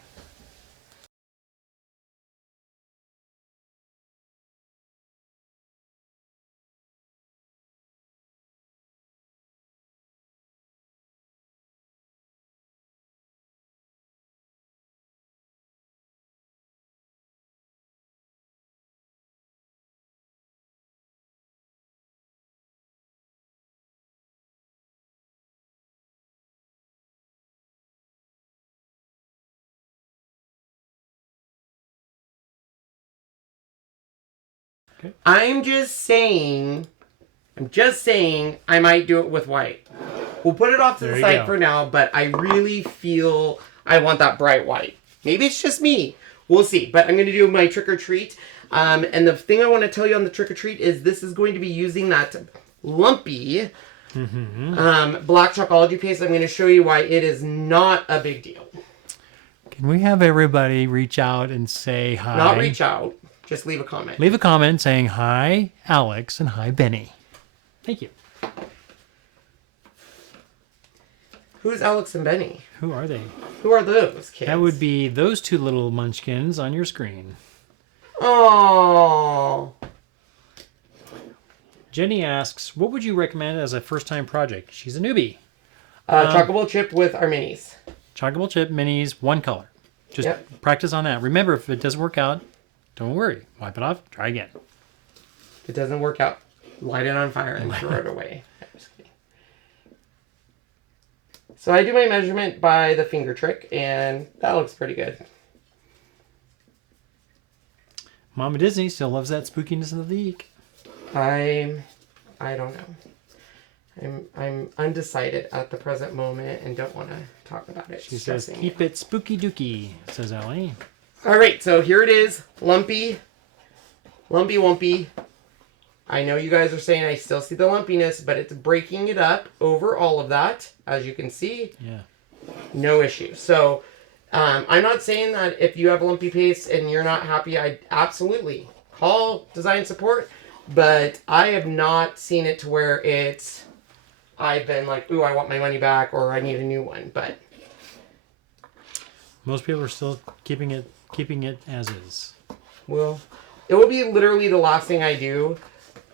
Okay. I'm just saying I might do it with white. We'll put it off to the side for now, but I really feel I want that bright white. Maybe it's just me. We'll see. But I'm going to do my trick or treat. And the thing I want to tell you on the trick or treat is this is going to be using that lumpy black chalkology paste. I'm going to show you why it is not a big deal. Can we have everybody reach out and say hi? Not reach out. Just leave a comment. Leave a comment saying hi, Alex, and hi, Benny. Thank you. Who's Alex and Benny? Who are they? Who are those kids? That would be those 2 little munchkins on your screen. Oh. Jenny asks, what would you recommend as a first-time project? She's a newbie. Chockable chip with our minis. Chockable chip, minis, 1 color. Just practice on that. Remember, if it doesn't work out, don't worry. Wipe it off. Try again. If it doesn't work out, light it on fire and throw it away. So I do my measurement by the finger trick, and that looks pretty good. Mama Disney still loves that spookiness of the ink. I don't know. I'm undecided at the present moment and don't want to talk about it. She says, keep it spooky dooky, says Allie. All right, so here it is. Lumpy. Lumpy Wumpy. I know you guys are saying I still see the lumpiness, but it's breaking it up over all of that, as you can see. Yeah. No issue. So I'm not saying that if you have lumpy paste and you're not happy, I absolutely call design support, but I have not seen it to where it's, I've been like, ooh, I want my money back or I need a new one, but. Most people are still keeping it as is. Well, it will be literally the last thing I do,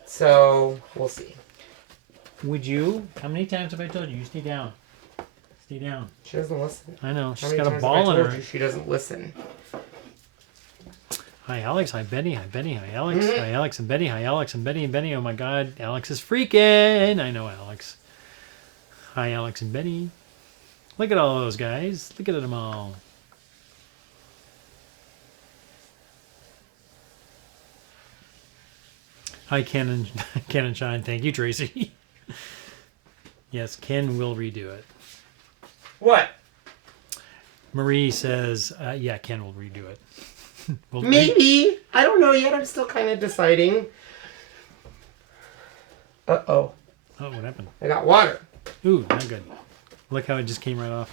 so we'll see. Would you? How many times have I told you stay down? Stay down. She doesn't listen. I know. She's How many got a times ball have in I her. told you she doesn't listen. Hi, Alex. Hi, Benny. Hi, Benny. Hi, Alex. Hi, Alex and Benny. Hi, Alex and Benny and Benny. Oh, my God. Alex is freaking. I know, Alex. Hi, Alex and Benny. Look at all those guys. Look at them all. Hi, Ken and Shine. Thank you, Tracy. Yes, Ken will redo it. What? Marie says, yeah, Ken will redo it. Maybe. I don't know yet. I'm still kind of deciding. Uh-oh. Oh, what happened? I got water. Ooh, not good. Look how it just came right off.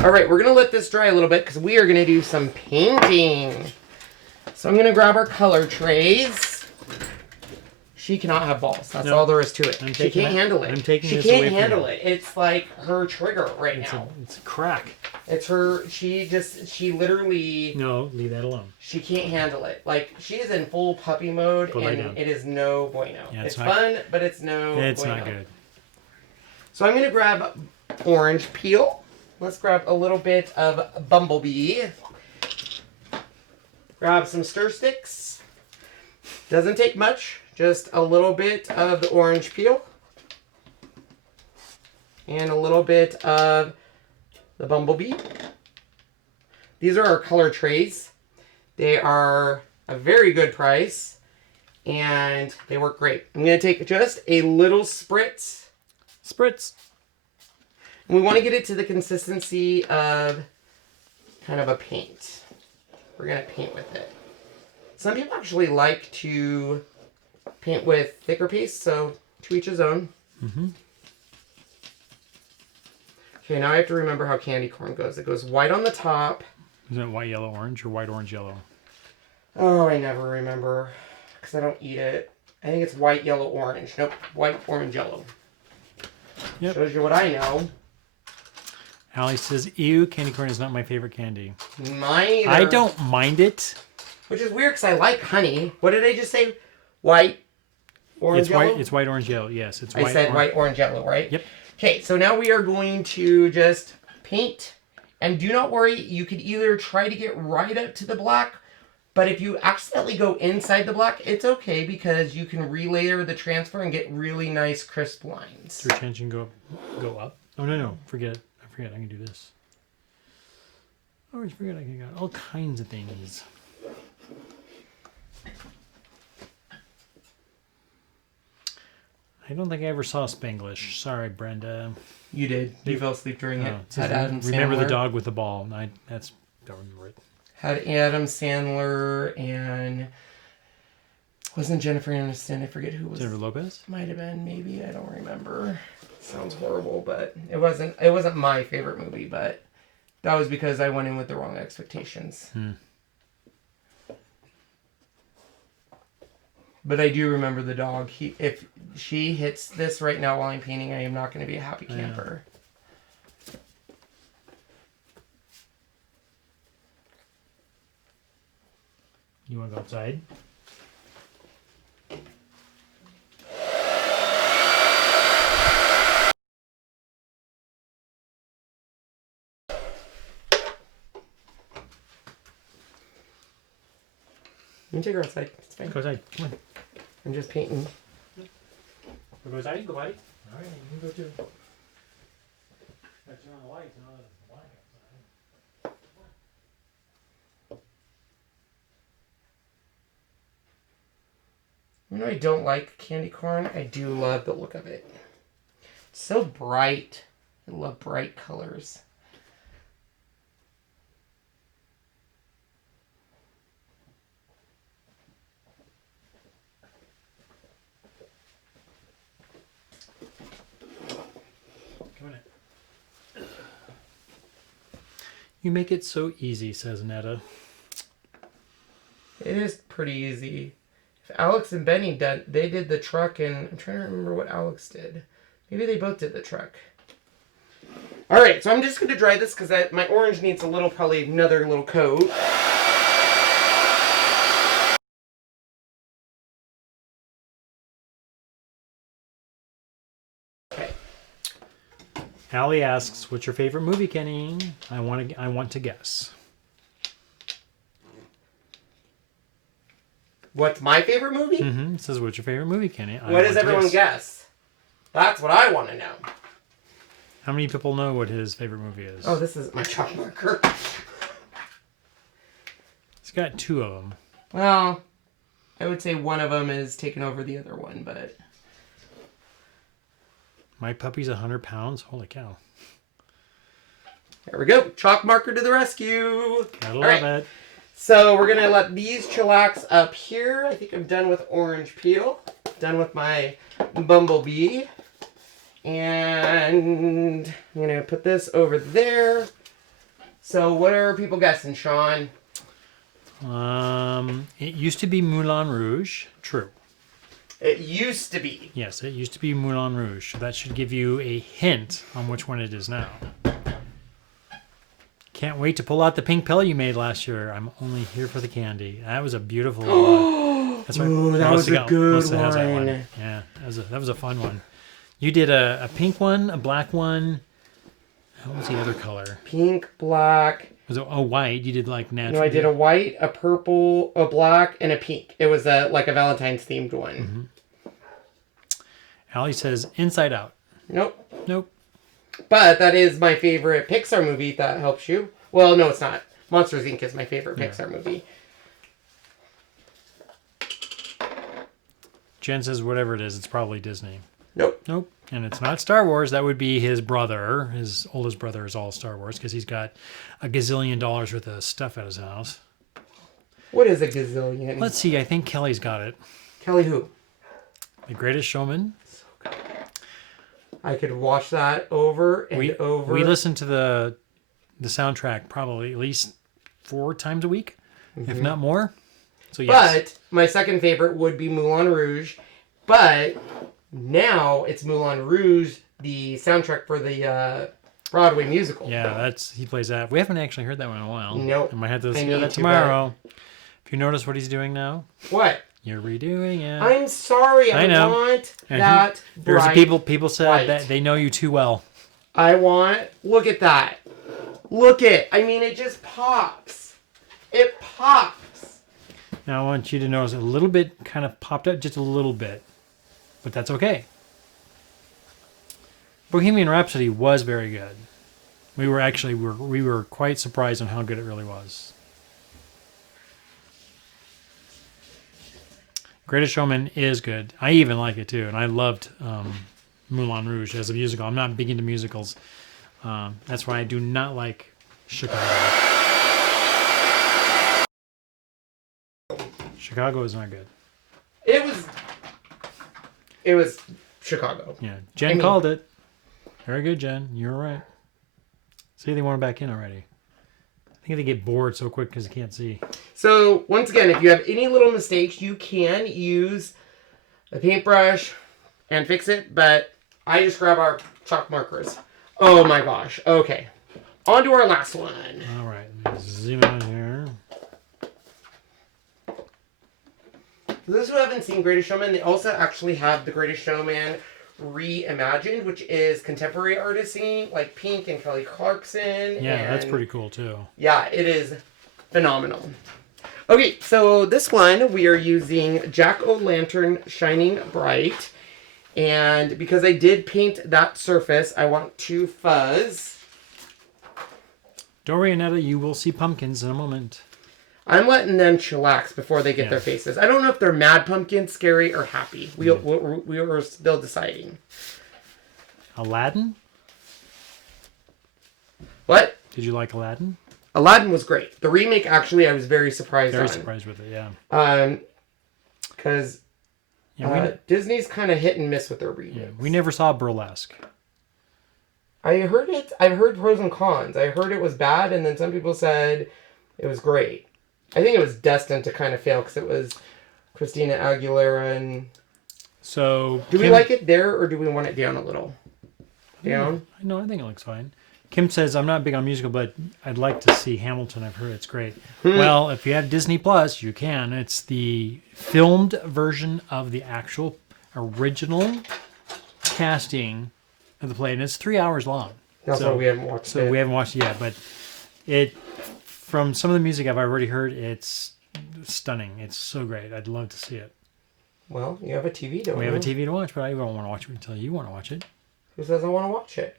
All right, we're going to let this dry a little bit because we are going to do some painting. So I'm going to grab our color trays. She cannot have balls. That's all there is to it. She can't handle it. I'm taking she this can't away from handle you. it. It's like her trigger right now. It's a crack. It's her, she literally, No, leave that alone. she can't handle it. Like, she is in full puppy mode, Go lie down. and it is no bueno. Yeah, it's not- fun, but it's no It's bueno. not good. So I'm going to grab orange peel. Let's grab a little bit of bumblebee. Grab some stir sticks. Doesn't take much. Just a little bit of the orange peel. And a little bit of the bumblebee. These are our color trays. They are a very good price. And they work great. I'm going to take just a little spritz. Spritz. And we want to get it to the consistency of kind of a paint. We're going to paint with it. Some people actually like to paint with thicker paste, so to each his own. Mm-hmm. Okay, now I have to remember how candy corn goes. It goes white on the top. Is it white, yellow, orange, or white, orange, yellow? Oh, I never remember because I don't eat it. I think it's white, yellow, orange. Nope, white, orange, yellow. Yep. Shows you what I know. Allie says, ew, candy corn is not my favorite candy. Mine either. I don't mind it. Which is weird because I like honey. What did I just say? White, orange, It's yellow? white. It's white, orange, yellow. Yes, it's white. I said orange. white, orange, yellow, right? Yep. Okay, so now we are going to just paint. And do not worry, you could either try to get right up to the black, but if you accidentally go inside the black, it's okay because you can relayer the transfer and get really nice crisp lines. Does your tension go up? Oh, no. Forget it. I forget. I can do this. Oh, I forget I can got all kinds of things. I don't think I ever saw Spanglish. Sorry, Brenda. You did. You fell asleep during it. Oh, it says, Had Adam remember the Sandler. dog with the ball. Don't remember it. Had Adam Sandler and wasn't Jennifer Aniston. I forget who was. Jennifer Lopez? Might have been, maybe. I don't remember. Sounds horrible, but it wasn't my favorite movie, but that was because I went in with the wrong expectations. But I do remember the dog. If she hits this right now while I'm painting, I am not going to be a happy camper. You want to go outside? You can take her outside. It's fine. Go outside. Come on. I'm just painting. Go outside. Go, buddy. All right, you can go too. Turn on the lights, not black outside. You know, I don't like candy corn. I do love the look of it. It's so bright. I love bright colors. You make it so easy, says Netta. It is pretty easy. If Alex and Benny they did the truck, and I'm trying to remember what Alex did. Maybe they both did the truck. All right, so I'm just going to dry this because my orange needs probably another little coat. Okay. Allie asks, "What's your favorite movie, Kenny?" I want to guess. What's my favorite movie? It says, "What's your favorite movie, Kenny?" What does everyone guess? That's what I want to know. How many people know what his favorite movie is? Oh, this is my chalk marker. He's got two of them. Well, I would say one of them is taking over the other one, but... My puppy's 100 pounds? Holy cow. There we go. Chalk marker to the rescue. Gotta love it. So we're going to let these chillax up here. I think I'm done with orange peel. Done with my bumblebee. And I'm going to put this over there. So what are people guessing, Sean? It used to be Moulin Rouge. True. It used to be. Yes, it used to be Moulin Rouge. So that should give you a hint on which one it is now. Can't wait to pull out the pink pillow you made last year. I'm only here for the candy. That was a beautiful that's right. Ooh, that was a good one. Yeah, that was a fun one. You did a pink one, a black one. What was the other color? Pink, black. Was it white? You did like natural. No, I did a white, a purple, a black, and a pink. It was like a Valentine's themed one. Allie says Inside Out. Nope. Nope. But that is my favorite Pixar movie, if that helps you. Well, no, it's not. Monsters, Inc. is my favorite Pixar movie. Jen says whatever it is, it's probably Disney. Nope. Nope. And it's not Star Wars. That would be his brother. His oldest brother is all Star Wars because he's got a gazillion dollars worth of stuff at his house. What is a gazillion? Let's see. I think Kelly's got it. Kelly who? The Greatest Showman. So good. I could watch that over and over. We listen to the soundtrack probably at least 4 times a week, if not more. So yes. But my second favorite would be Moulin Rouge. But now it's Moulin Rouge, the soundtrack for the Broadway musical. Yeah, he plays that. We haven't actually heard that one in a while. Nope. I might have to listen to that tomorrow. If you notice what he's doing now. What? You're redoing it. I'm sorry. I know. Want and that there's bright people said white. that they know you too well. Look at that. Look it. I mean, it just pops. It pops. Now I want you to notice a little bit kind of popped up, just a little bit. But that's okay. Bohemian Rhapsody was very good. We were quite surprised on how good it really was. Greatest Showman is good. I even like it too, and I loved Moulin Rouge as a musical. I'm not big into musicals. That's why I do not like Chicago. Chicago is not good. It was Chicago. Yeah, Jen called it. Very good, Jen. You're right. See, they want it back in already. I think they get bored so quick because they can't see. So, once again, if you have any little mistakes, you can use a paintbrush and fix it, but I just grab our chalk markers. Oh my gosh. Okay. On to our last one. All right. Let me zoom out here. For those who haven't seen Greatest Showman, they also actually have the Greatest Showman reimagined, which is contemporary artisting like Pink and Kelly Clarkson. Yeah, that's pretty cool too. Yeah, it is phenomenal. Okay, so this one we are using Jack-O-Lantern Shining Bright. And because I did paint that surface, I want to fuzz Dory and Etta, you will see pumpkins in a moment. I'm letting them chillax before they get their faces. I don't know if they're mad pumpkin, scary, or happy. We were still deciding. Aladdin? What? Did you like Aladdin? Aladdin was great. The remake, actually, I was very surprised Very on. surprised with it, yeah. Because Disney's kind of hit and miss with their remakes. Yeah, we never saw Burlesque. I've heard pros and cons. I heard it was bad, and then some people said it was great. I think it was destined to kind of fail because it was Christina Aguilera and... So... Do we like it there, or do we want it down a little? Down? No, I think it looks fine. Kim says, I'm not big on musical, but I'd like to see Hamilton. I've heard it's great. Well, if you have Disney Plus, you can. It's the filmed version of the actual original casting of the play, and it's 3 hours long. That's why we haven't watched it. So we haven't watched it yet, but from some of the music I've already heard, it's stunning. It's so great. I'd love to see it. Well, you have a TV to watch. We have a TV to watch, but I don't want to watch it until you want to watch it. Who says I want to watch it?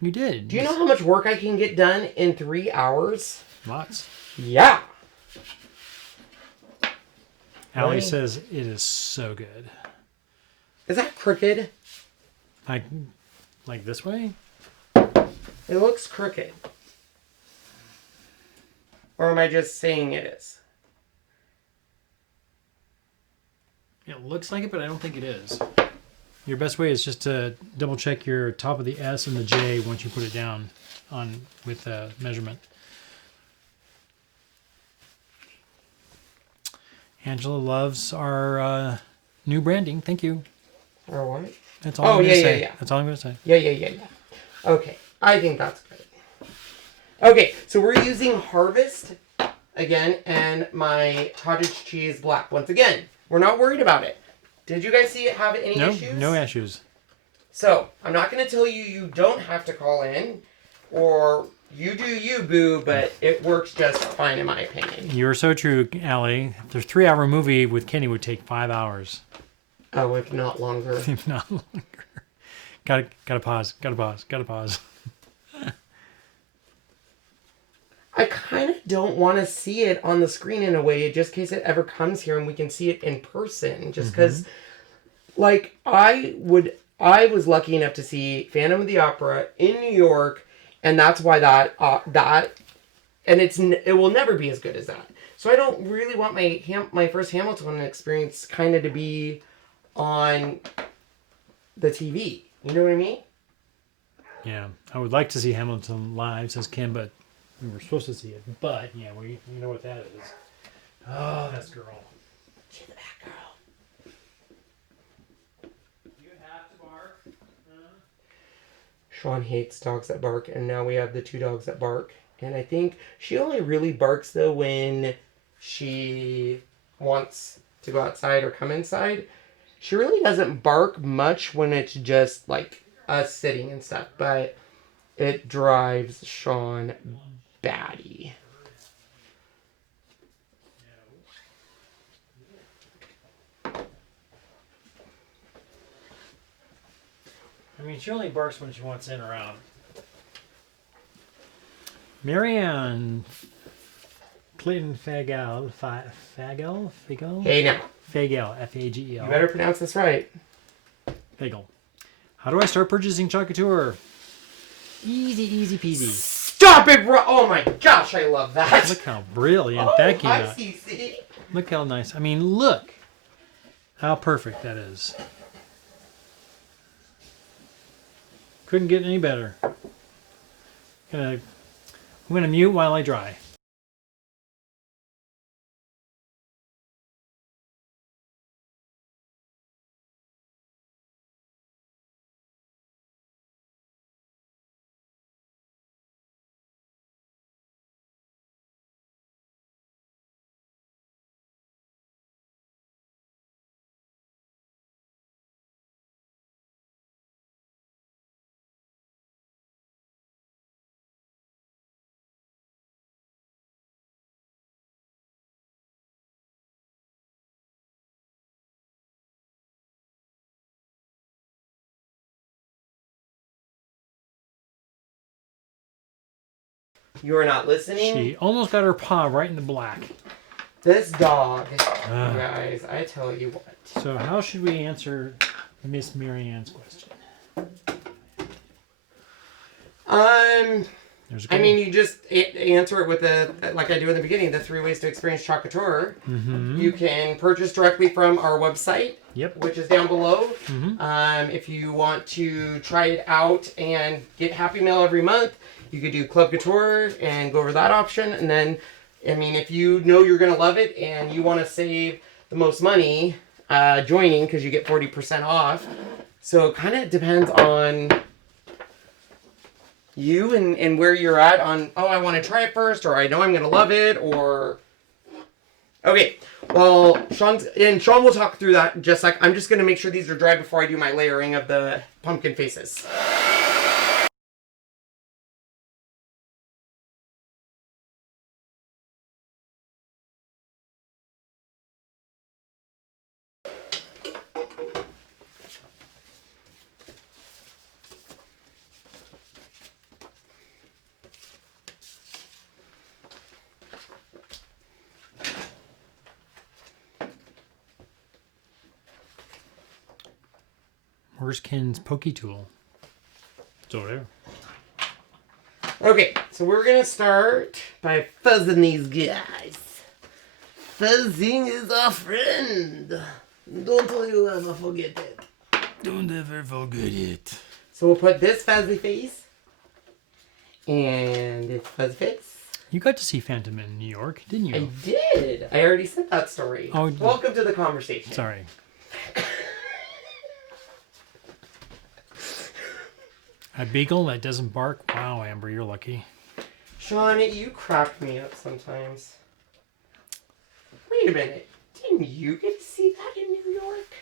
You did. Do you know how much work I can get done in 3 hours? Lots. Yeah. Allie says it is so good. Is that crooked? Like this way? It looks crooked. Or am I just saying it is? It looks like it, but I don't think it is. Your best way is just to double check your top of the S and the J once you put it down with the measurement. Angela loves our new branding. Thank you. Or what? That's all I'm going to say. Yeah. That's all I'm going to say. Yeah. Okay. I think that's good. Okay, so we're using Harvest again and my cottage cheese black. Once again, we're not worried about it. Did you guys see it have any issues? No issues. So, I'm not going to tell you don't have to call in, or you do you, boo, but it works just fine in my opinion. You're so true, Allie. The 3-hour movie with Kenny would take 5 hours. Oh, if not longer. If not longer. Gotta pause. I kind of don't want to see it on the screen in a way, just in case it ever comes here and we can see it in person. Just because, like, I was lucky enough to see Phantom of the Opera in New York, and that's why and it will never be as good as that. So I don't really want my first Hamilton experience kind of to be on the TV. You know what I mean? Yeah, I would like to see Hamilton live, says Kim, but we were supposed to see it. But yeah, you know what that is. Oh, that's girl. She's the bad girl. You have to bark. Sean hates dogs that bark, and now we have the 2 dogs that bark. And I think she only really barks though when she wants to go outside or come inside. She really doesn't bark much when it's just like us sitting and stuff, but it drives Sean batty. I mean, she only barks when she wants in or out. Marianne Clinton Fagel. Hey now. Fagel, F-A-G-E-L. You better pronounce this right. Fagel. How do I start purchasing Couture? Easy peasy. Stop it, bro! Oh my gosh, I love that. Look how brilliant that came out. CC. Look how nice. I mean, look how perfect that is. Couldn't get any better. I'm gonna mute while I dry. You are not listening. She almost got her paw right in the black. This dog, guys, I tell you what. So how should we answer Miss Marianne's question? I mean, you just answer it with like I do in the beginning, the 3 ways to experience Couture. You can purchase directly from our website, which is down below. If you want to try it out and get Happy Mail every month, you could do Club Couture and go over that option. And then, I mean, if you know you're going to love it and you want to save the most money joining, because you get 40% off. So it kind of depends on you and where you're at on, oh, I want to try it first, or I know I'm going to love it, or... Okay, well, Sean will talk through that just like, I'm just going to make sure these are dry before I do my layering of the pumpkin faces. Where's Ken's pokey tool? It's over there. Okay, so we're going to start by fuzzing these guys. Fuzzing is our friend. Don't you ever forget it. Don't ever forget it. So we'll put this fuzzy face and this fuzzy face. You got to see Phantom in New York, didn't you? I did. I already said that story. Oh, welcome to the conversation. Sorry. A beagle that doesn't bark? Wow, Amber, you're lucky. Sean, you crack me up sometimes. Wait a minute. Didn't you get to see that in New York?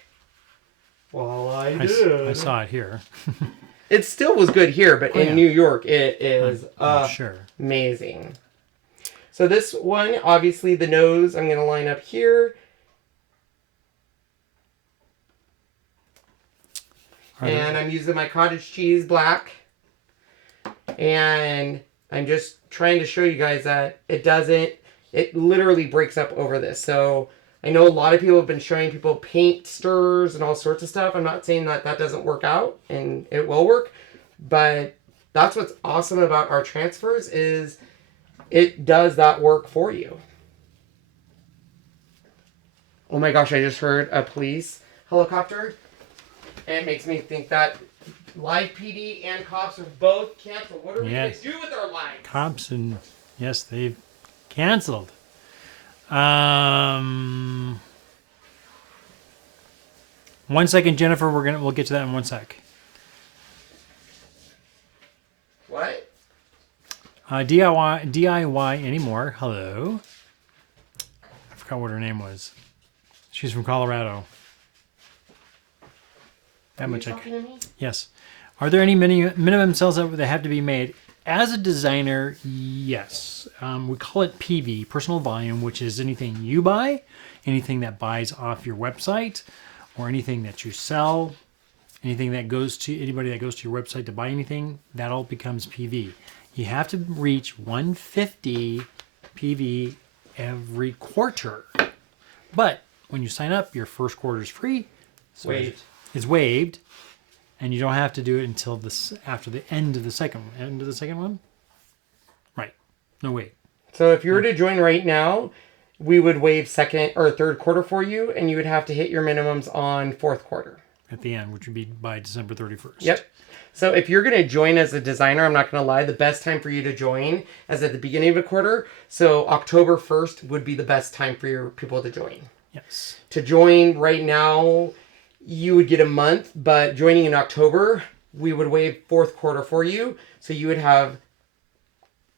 Well, I did. I saw it here. It still was good here, but in New York, it is sure. Amazing. So this one, obviously the nose, I'm going to line up here. And I'm using my cottage cheese black. And I'm just trying to show you guys that it literally breaks up over this. So I know a lot of people have been showing people paint stirrers and all sorts of stuff. I'm not saying that doesn't work out, and it will work. But that's what's awesome about our transfers is it does that work for you. Oh my gosh, I just heard a police helicopter. And it makes me think that live PD and cops are both canceled. What are we going to do with our lives? Cops and yes, they've canceled. 1 second, Jennifer. We'll get to that in 1 sec. What? DIY anymore. Hello. I forgot what her name was. She's from Colorado. That much. Yes. Are there any minimum sales that have to be made? As a designer, yes. We call it PV, personal volume, which is anything you buy, anything that buys off your website, or anything that you sell, anything that goes to anybody that goes to your website to buy anything, that all becomes PV. You have to reach 150 PV every quarter. But when you sign up, your first quarter is free. So it's waived, and you don't have to do it until after the end of the second one. Right? No wait. So if you were to join right now, we would waive second or third quarter for you, and you would have to hit your minimums on fourth quarter at the end, which would be by December 31st. Yep. So if you're going to join as a designer, I'm not going to lie, the best time for you to join is at the beginning of a quarter. So October 1st would be the best time for your people to join. Yes. To join right now, you would get a month, but joining in October, we would waive fourth quarter for you. So you would have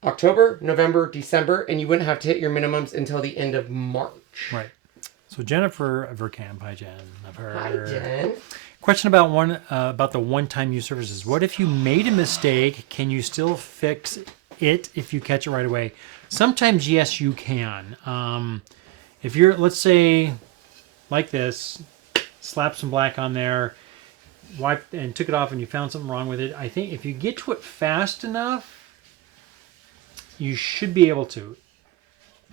October, November, December, and you wouldn't have to hit your minimums until the end of March. Right. So Jennifer Verkamp, hi Jen. Hi Jen. Question about the one-time use services. What if you made a mistake? Can you still fix it if you catch it right away? Sometimes yes, you can. If you're, let's say, like this. Slap some black on there, wiped and took it off, and you found something wrong with it. I think if you get to it fast enough, you should be able to.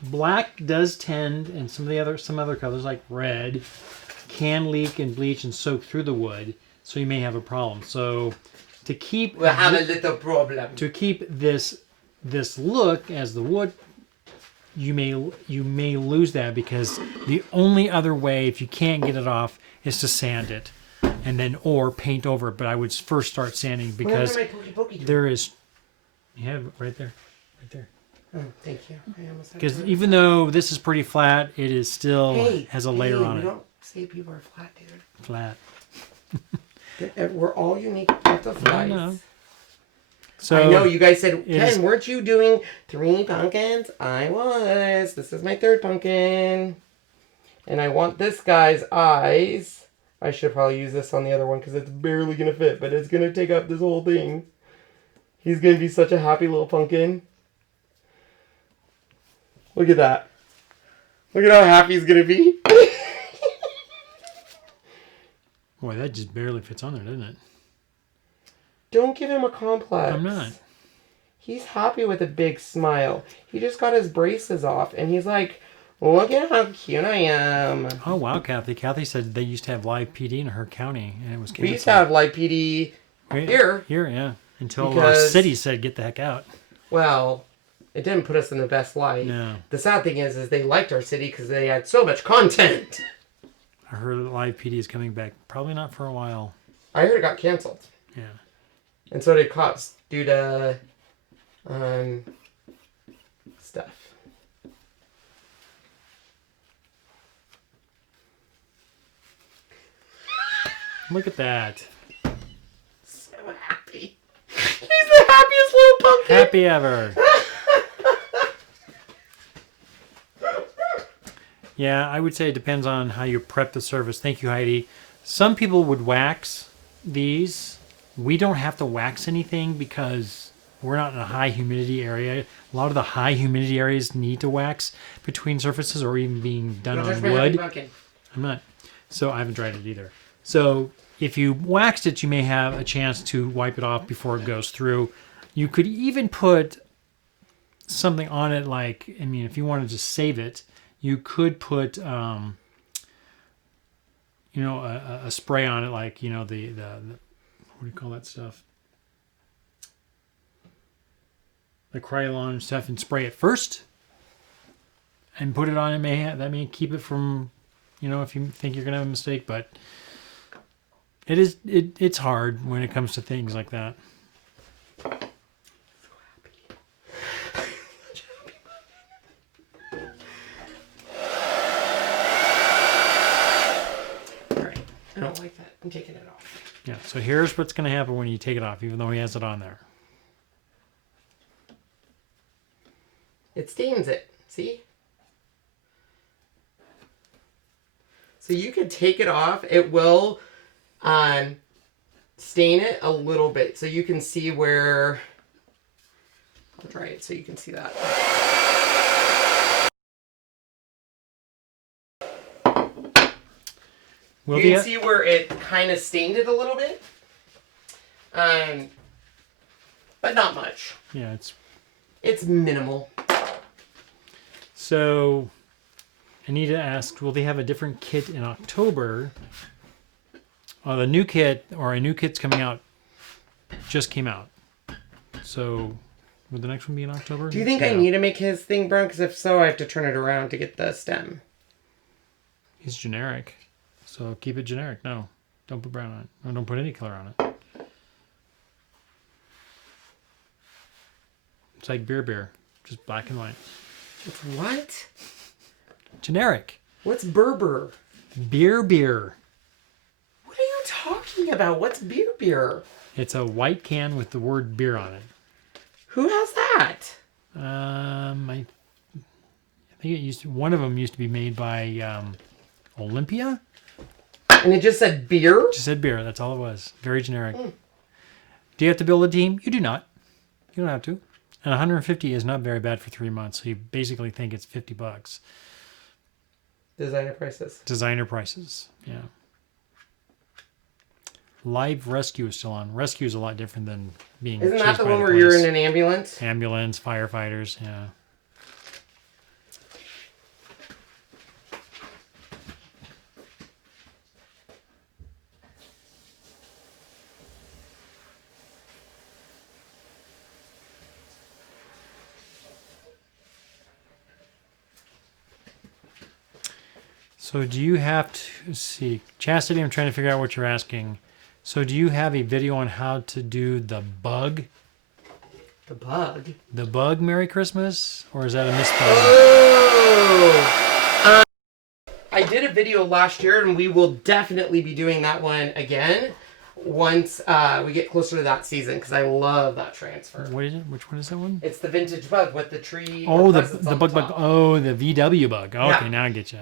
Black does tend, and some other colors like red can leak and bleach and soak through the wood, so you may have a problem. So to keep We'll have a little problem. To keep this look as the wood, you may lose that, because the only other way, if you can't get it off, is to sand it, and then or paint over it. But I would first start sanding, because there is, you have it right there. Oh, thank you. Because even though this is pretty flat, it is still has a layer on it. Don't say people are flat, dude. Flat. We're all unique butterflies. I know. So I know you guys said, Ken, weren't you doing 3 pumpkins? I was. This is my 3rd pumpkin. And I want this guy's eyes. I should probably use this on the other one because it's barely going to fit, but it's going to take up this whole thing. He's going to be such a happy little pumpkin. Look at that. Look at how happy he's going to be. Boy, that just barely fits on there, doesn't it? Don't give him a complex. I'm not. He's happy with a big smile. He just got his braces off, and he's like, look at how cute I am. Oh, wow, Kathy. Kathy said they used to have live PD in her county, and it was canceled. We used to have live PD here. Here, yeah. Until our city said, get the heck out. Well, it didn't put us in the best light. No. The sad thing is they liked our city because they had so much content. I heard that live PD is coming back. Probably not for a while. I heard it got canceled. Yeah. And so did cops due to stuff. Look at that. So happy. He's the happiest little pumpkin. Happy ever. Yeah, I would say it depends on how you prep the surface. Thank you, Heidi. Some people would wax these. We don't have to wax anything because we're not in a high humidity area. A lot of the high humidity areas need to wax between surfaces, or even being done on wood. I'm not. So I haven't tried it either. So if you waxed it, you may have a chance to wipe it off before it goes through. You could even put something on it, like, I mean, if you wanted to save it, you could put, a spray on it, like, the what do you call that stuff? The Krylon stuff, and spray it first, and put it on it. That may keep it from, if you think you're gonna have a mistake, but it's hard when it comes to things like that. I don't like that. I'm taking it off. Yeah, so here's what's going to happen when you take it off, even though he has it on there. It stains it. See? So you could take it off. It will stain it a little bit. So you can see where... I'll try it so you can see that. You can see where it kind of stained it a little bit. But not much. Yeah, it's minimal. So Anita asked, will they have a different kit in October? The new kit, or a new kit's coming out, just came out. So would the next one be in October? Do you think I need to make his thing brown? Because if so, I have to turn it around to get the stem. He's generic. So keep it generic. No, don't put brown on it. Or don't put any color on it. It's like beer. Just black and white. It's what? Generic. What's Berber? Beer. What are you talking about? What's beer? It's a white can with the word beer on it. Who has that? I think one of them used to be made by Olympia. And it just said beer? It just said beer. That's all it was. Very generic. Do you have to build a team? You do not. You don't have to. And 150 is not very bad for 3 months. So you basically think it's $50. Designer prices. Designer prices. Yeah. Live rescue is still on. Rescue is a lot different than being Isn't that chased the by one where police. you're in an ambulance? Ambulance, firefighters, yeah. So do you have to, let's see, Chastity, I'm trying to figure out what you're asking. So do you have a video on how to do the bug? The bug? The bug Merry Christmas? Or is that a misspelling? Oh! I did a video last year, and we will definitely be doing that one again once we get closer to that season, because I love that transfer. What is it? Which one is that one? It's the vintage bug with the tree. Oh, the bug bug. Oh, the VW bug. Okay, Yeah. now I get you.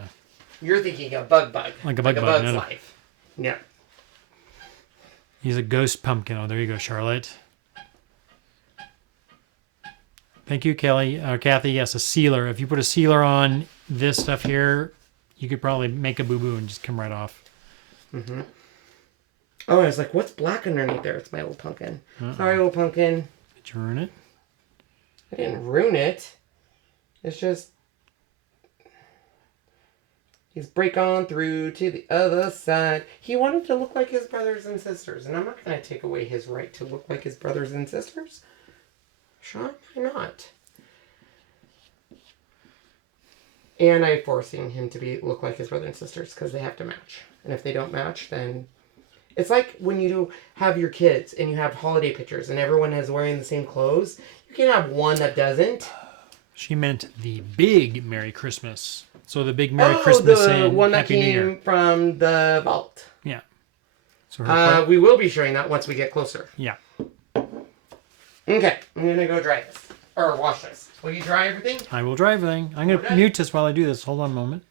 You're thinking a bug bug. Like a bug bug, Bug's no. Life. Yeah. He's a ghost pumpkin. Oh, there you go, Charlotte. Thank you, Kelly. Kathy, yes, a sealer. If you put a sealer on this stuff here, you could probably make a boo-boo and just come right off. Mm-hmm. Oh, I was like, what's black underneath there? It's my old pumpkin. Sorry, old pumpkin. Did you ruin it? I didn't ruin it. It's just... He's break on through to the other side. He wanted to look like his brothers and sisters, and I'm not going to take away his right to look like his brothers and sisters. Sean, why not? And I'm forcing him to look like his brothers and sisters because they have to match. And if they don't match, then... It's like when you have your kids and you have holiday pictures and everyone is wearing the same clothes. You can have one that doesn't. She meant the big Merry Christmas. So the big Merry Christmas the and one that Happy New Year. came from the vault. Yeah. So her we will be showing that once we get closer. yeah. Okay, I'm gonna go dry this or wash this. Will you dry everything? I will dry everything. I'm going to mute this while I do this. Hold on a moment.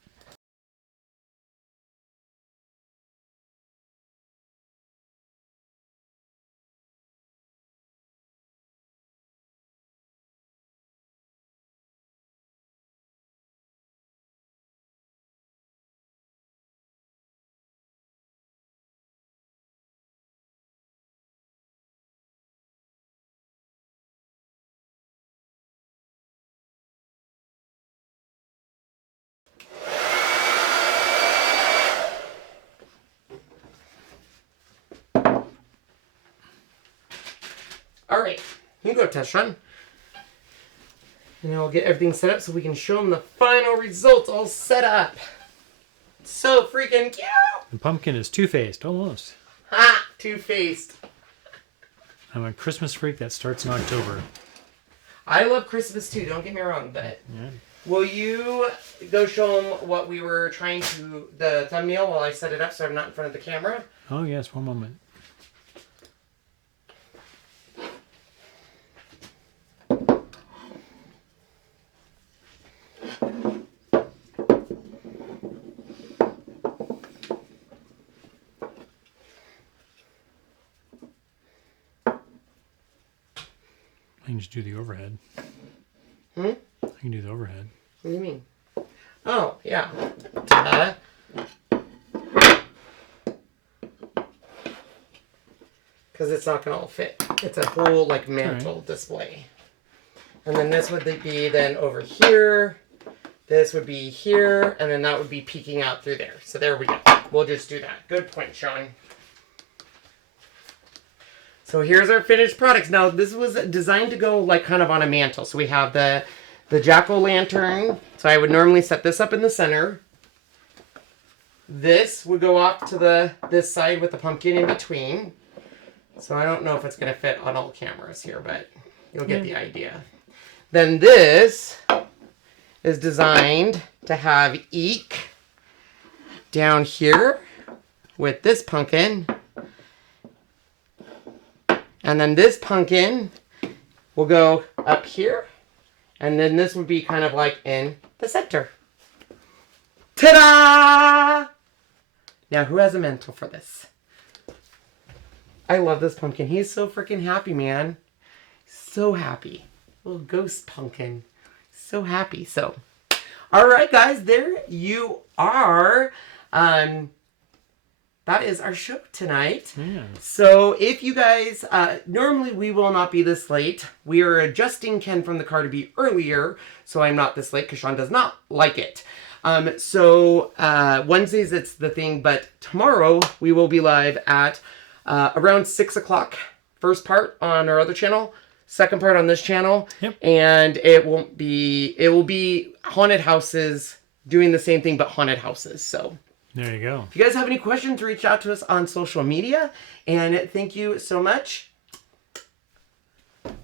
All right, you go test run. And I'll get everything set up so we can show them the final results all set up. So freaking cute! The pumpkin is two-faced, almost. Ha! Two-faced. I'm a Christmas freak that starts in October. I love Christmas too, don't get me wrong, but Yeah. will you go show them what we were trying to, the thumbnail while I set it up so I'm not in front of the camera? Oh, yes, one moment. I can just do the overhead. Hmm? I can do the overhead. What do you mean? Oh, yeah. Duh. Because it's not going to all fit. It's a whole, like, mantle display. And then this would be then over here. This would be here. And then that would be peeking out through there. So there we go. We'll just do that. Good point, Sean. So here's our finished products. Now, this was designed to go, like, kind of on a mantle. So we have the jack-o'-lantern. So I would normally set this up in the center. This would go off to this side with the pumpkin in between. So I don't know if it's going to fit on all cameras here, but you'll get the idea. Then this is designed to have Eek down here with this pumpkin. And then this pumpkin will go up here. And then this would be kind of like in the center. Ta-da! Now, who has a mantle for this? I love this pumpkin. He's so freaking happy, man. So happy. Little ghost pumpkin. So happy. So, all right, guys. There you are. The that is our show tonight. Yeah. So if you guys, normally we will not be this late. We are adjusting Ken from the car to be earlier, so I'm not this late because Sean does not like it. So Wednesdays it's the thing, but tomorrow we will be live at around 6 o'clock. First part on our other channel, second part on this channel. Yep. And it will be haunted houses doing the same thing, but haunted houses. So There you go. if you guys have any questions, reach out to us on social media. And thank you so much.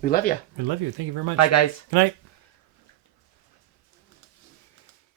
We love you. We love you. Thank you very much. Bye, guys. Good night.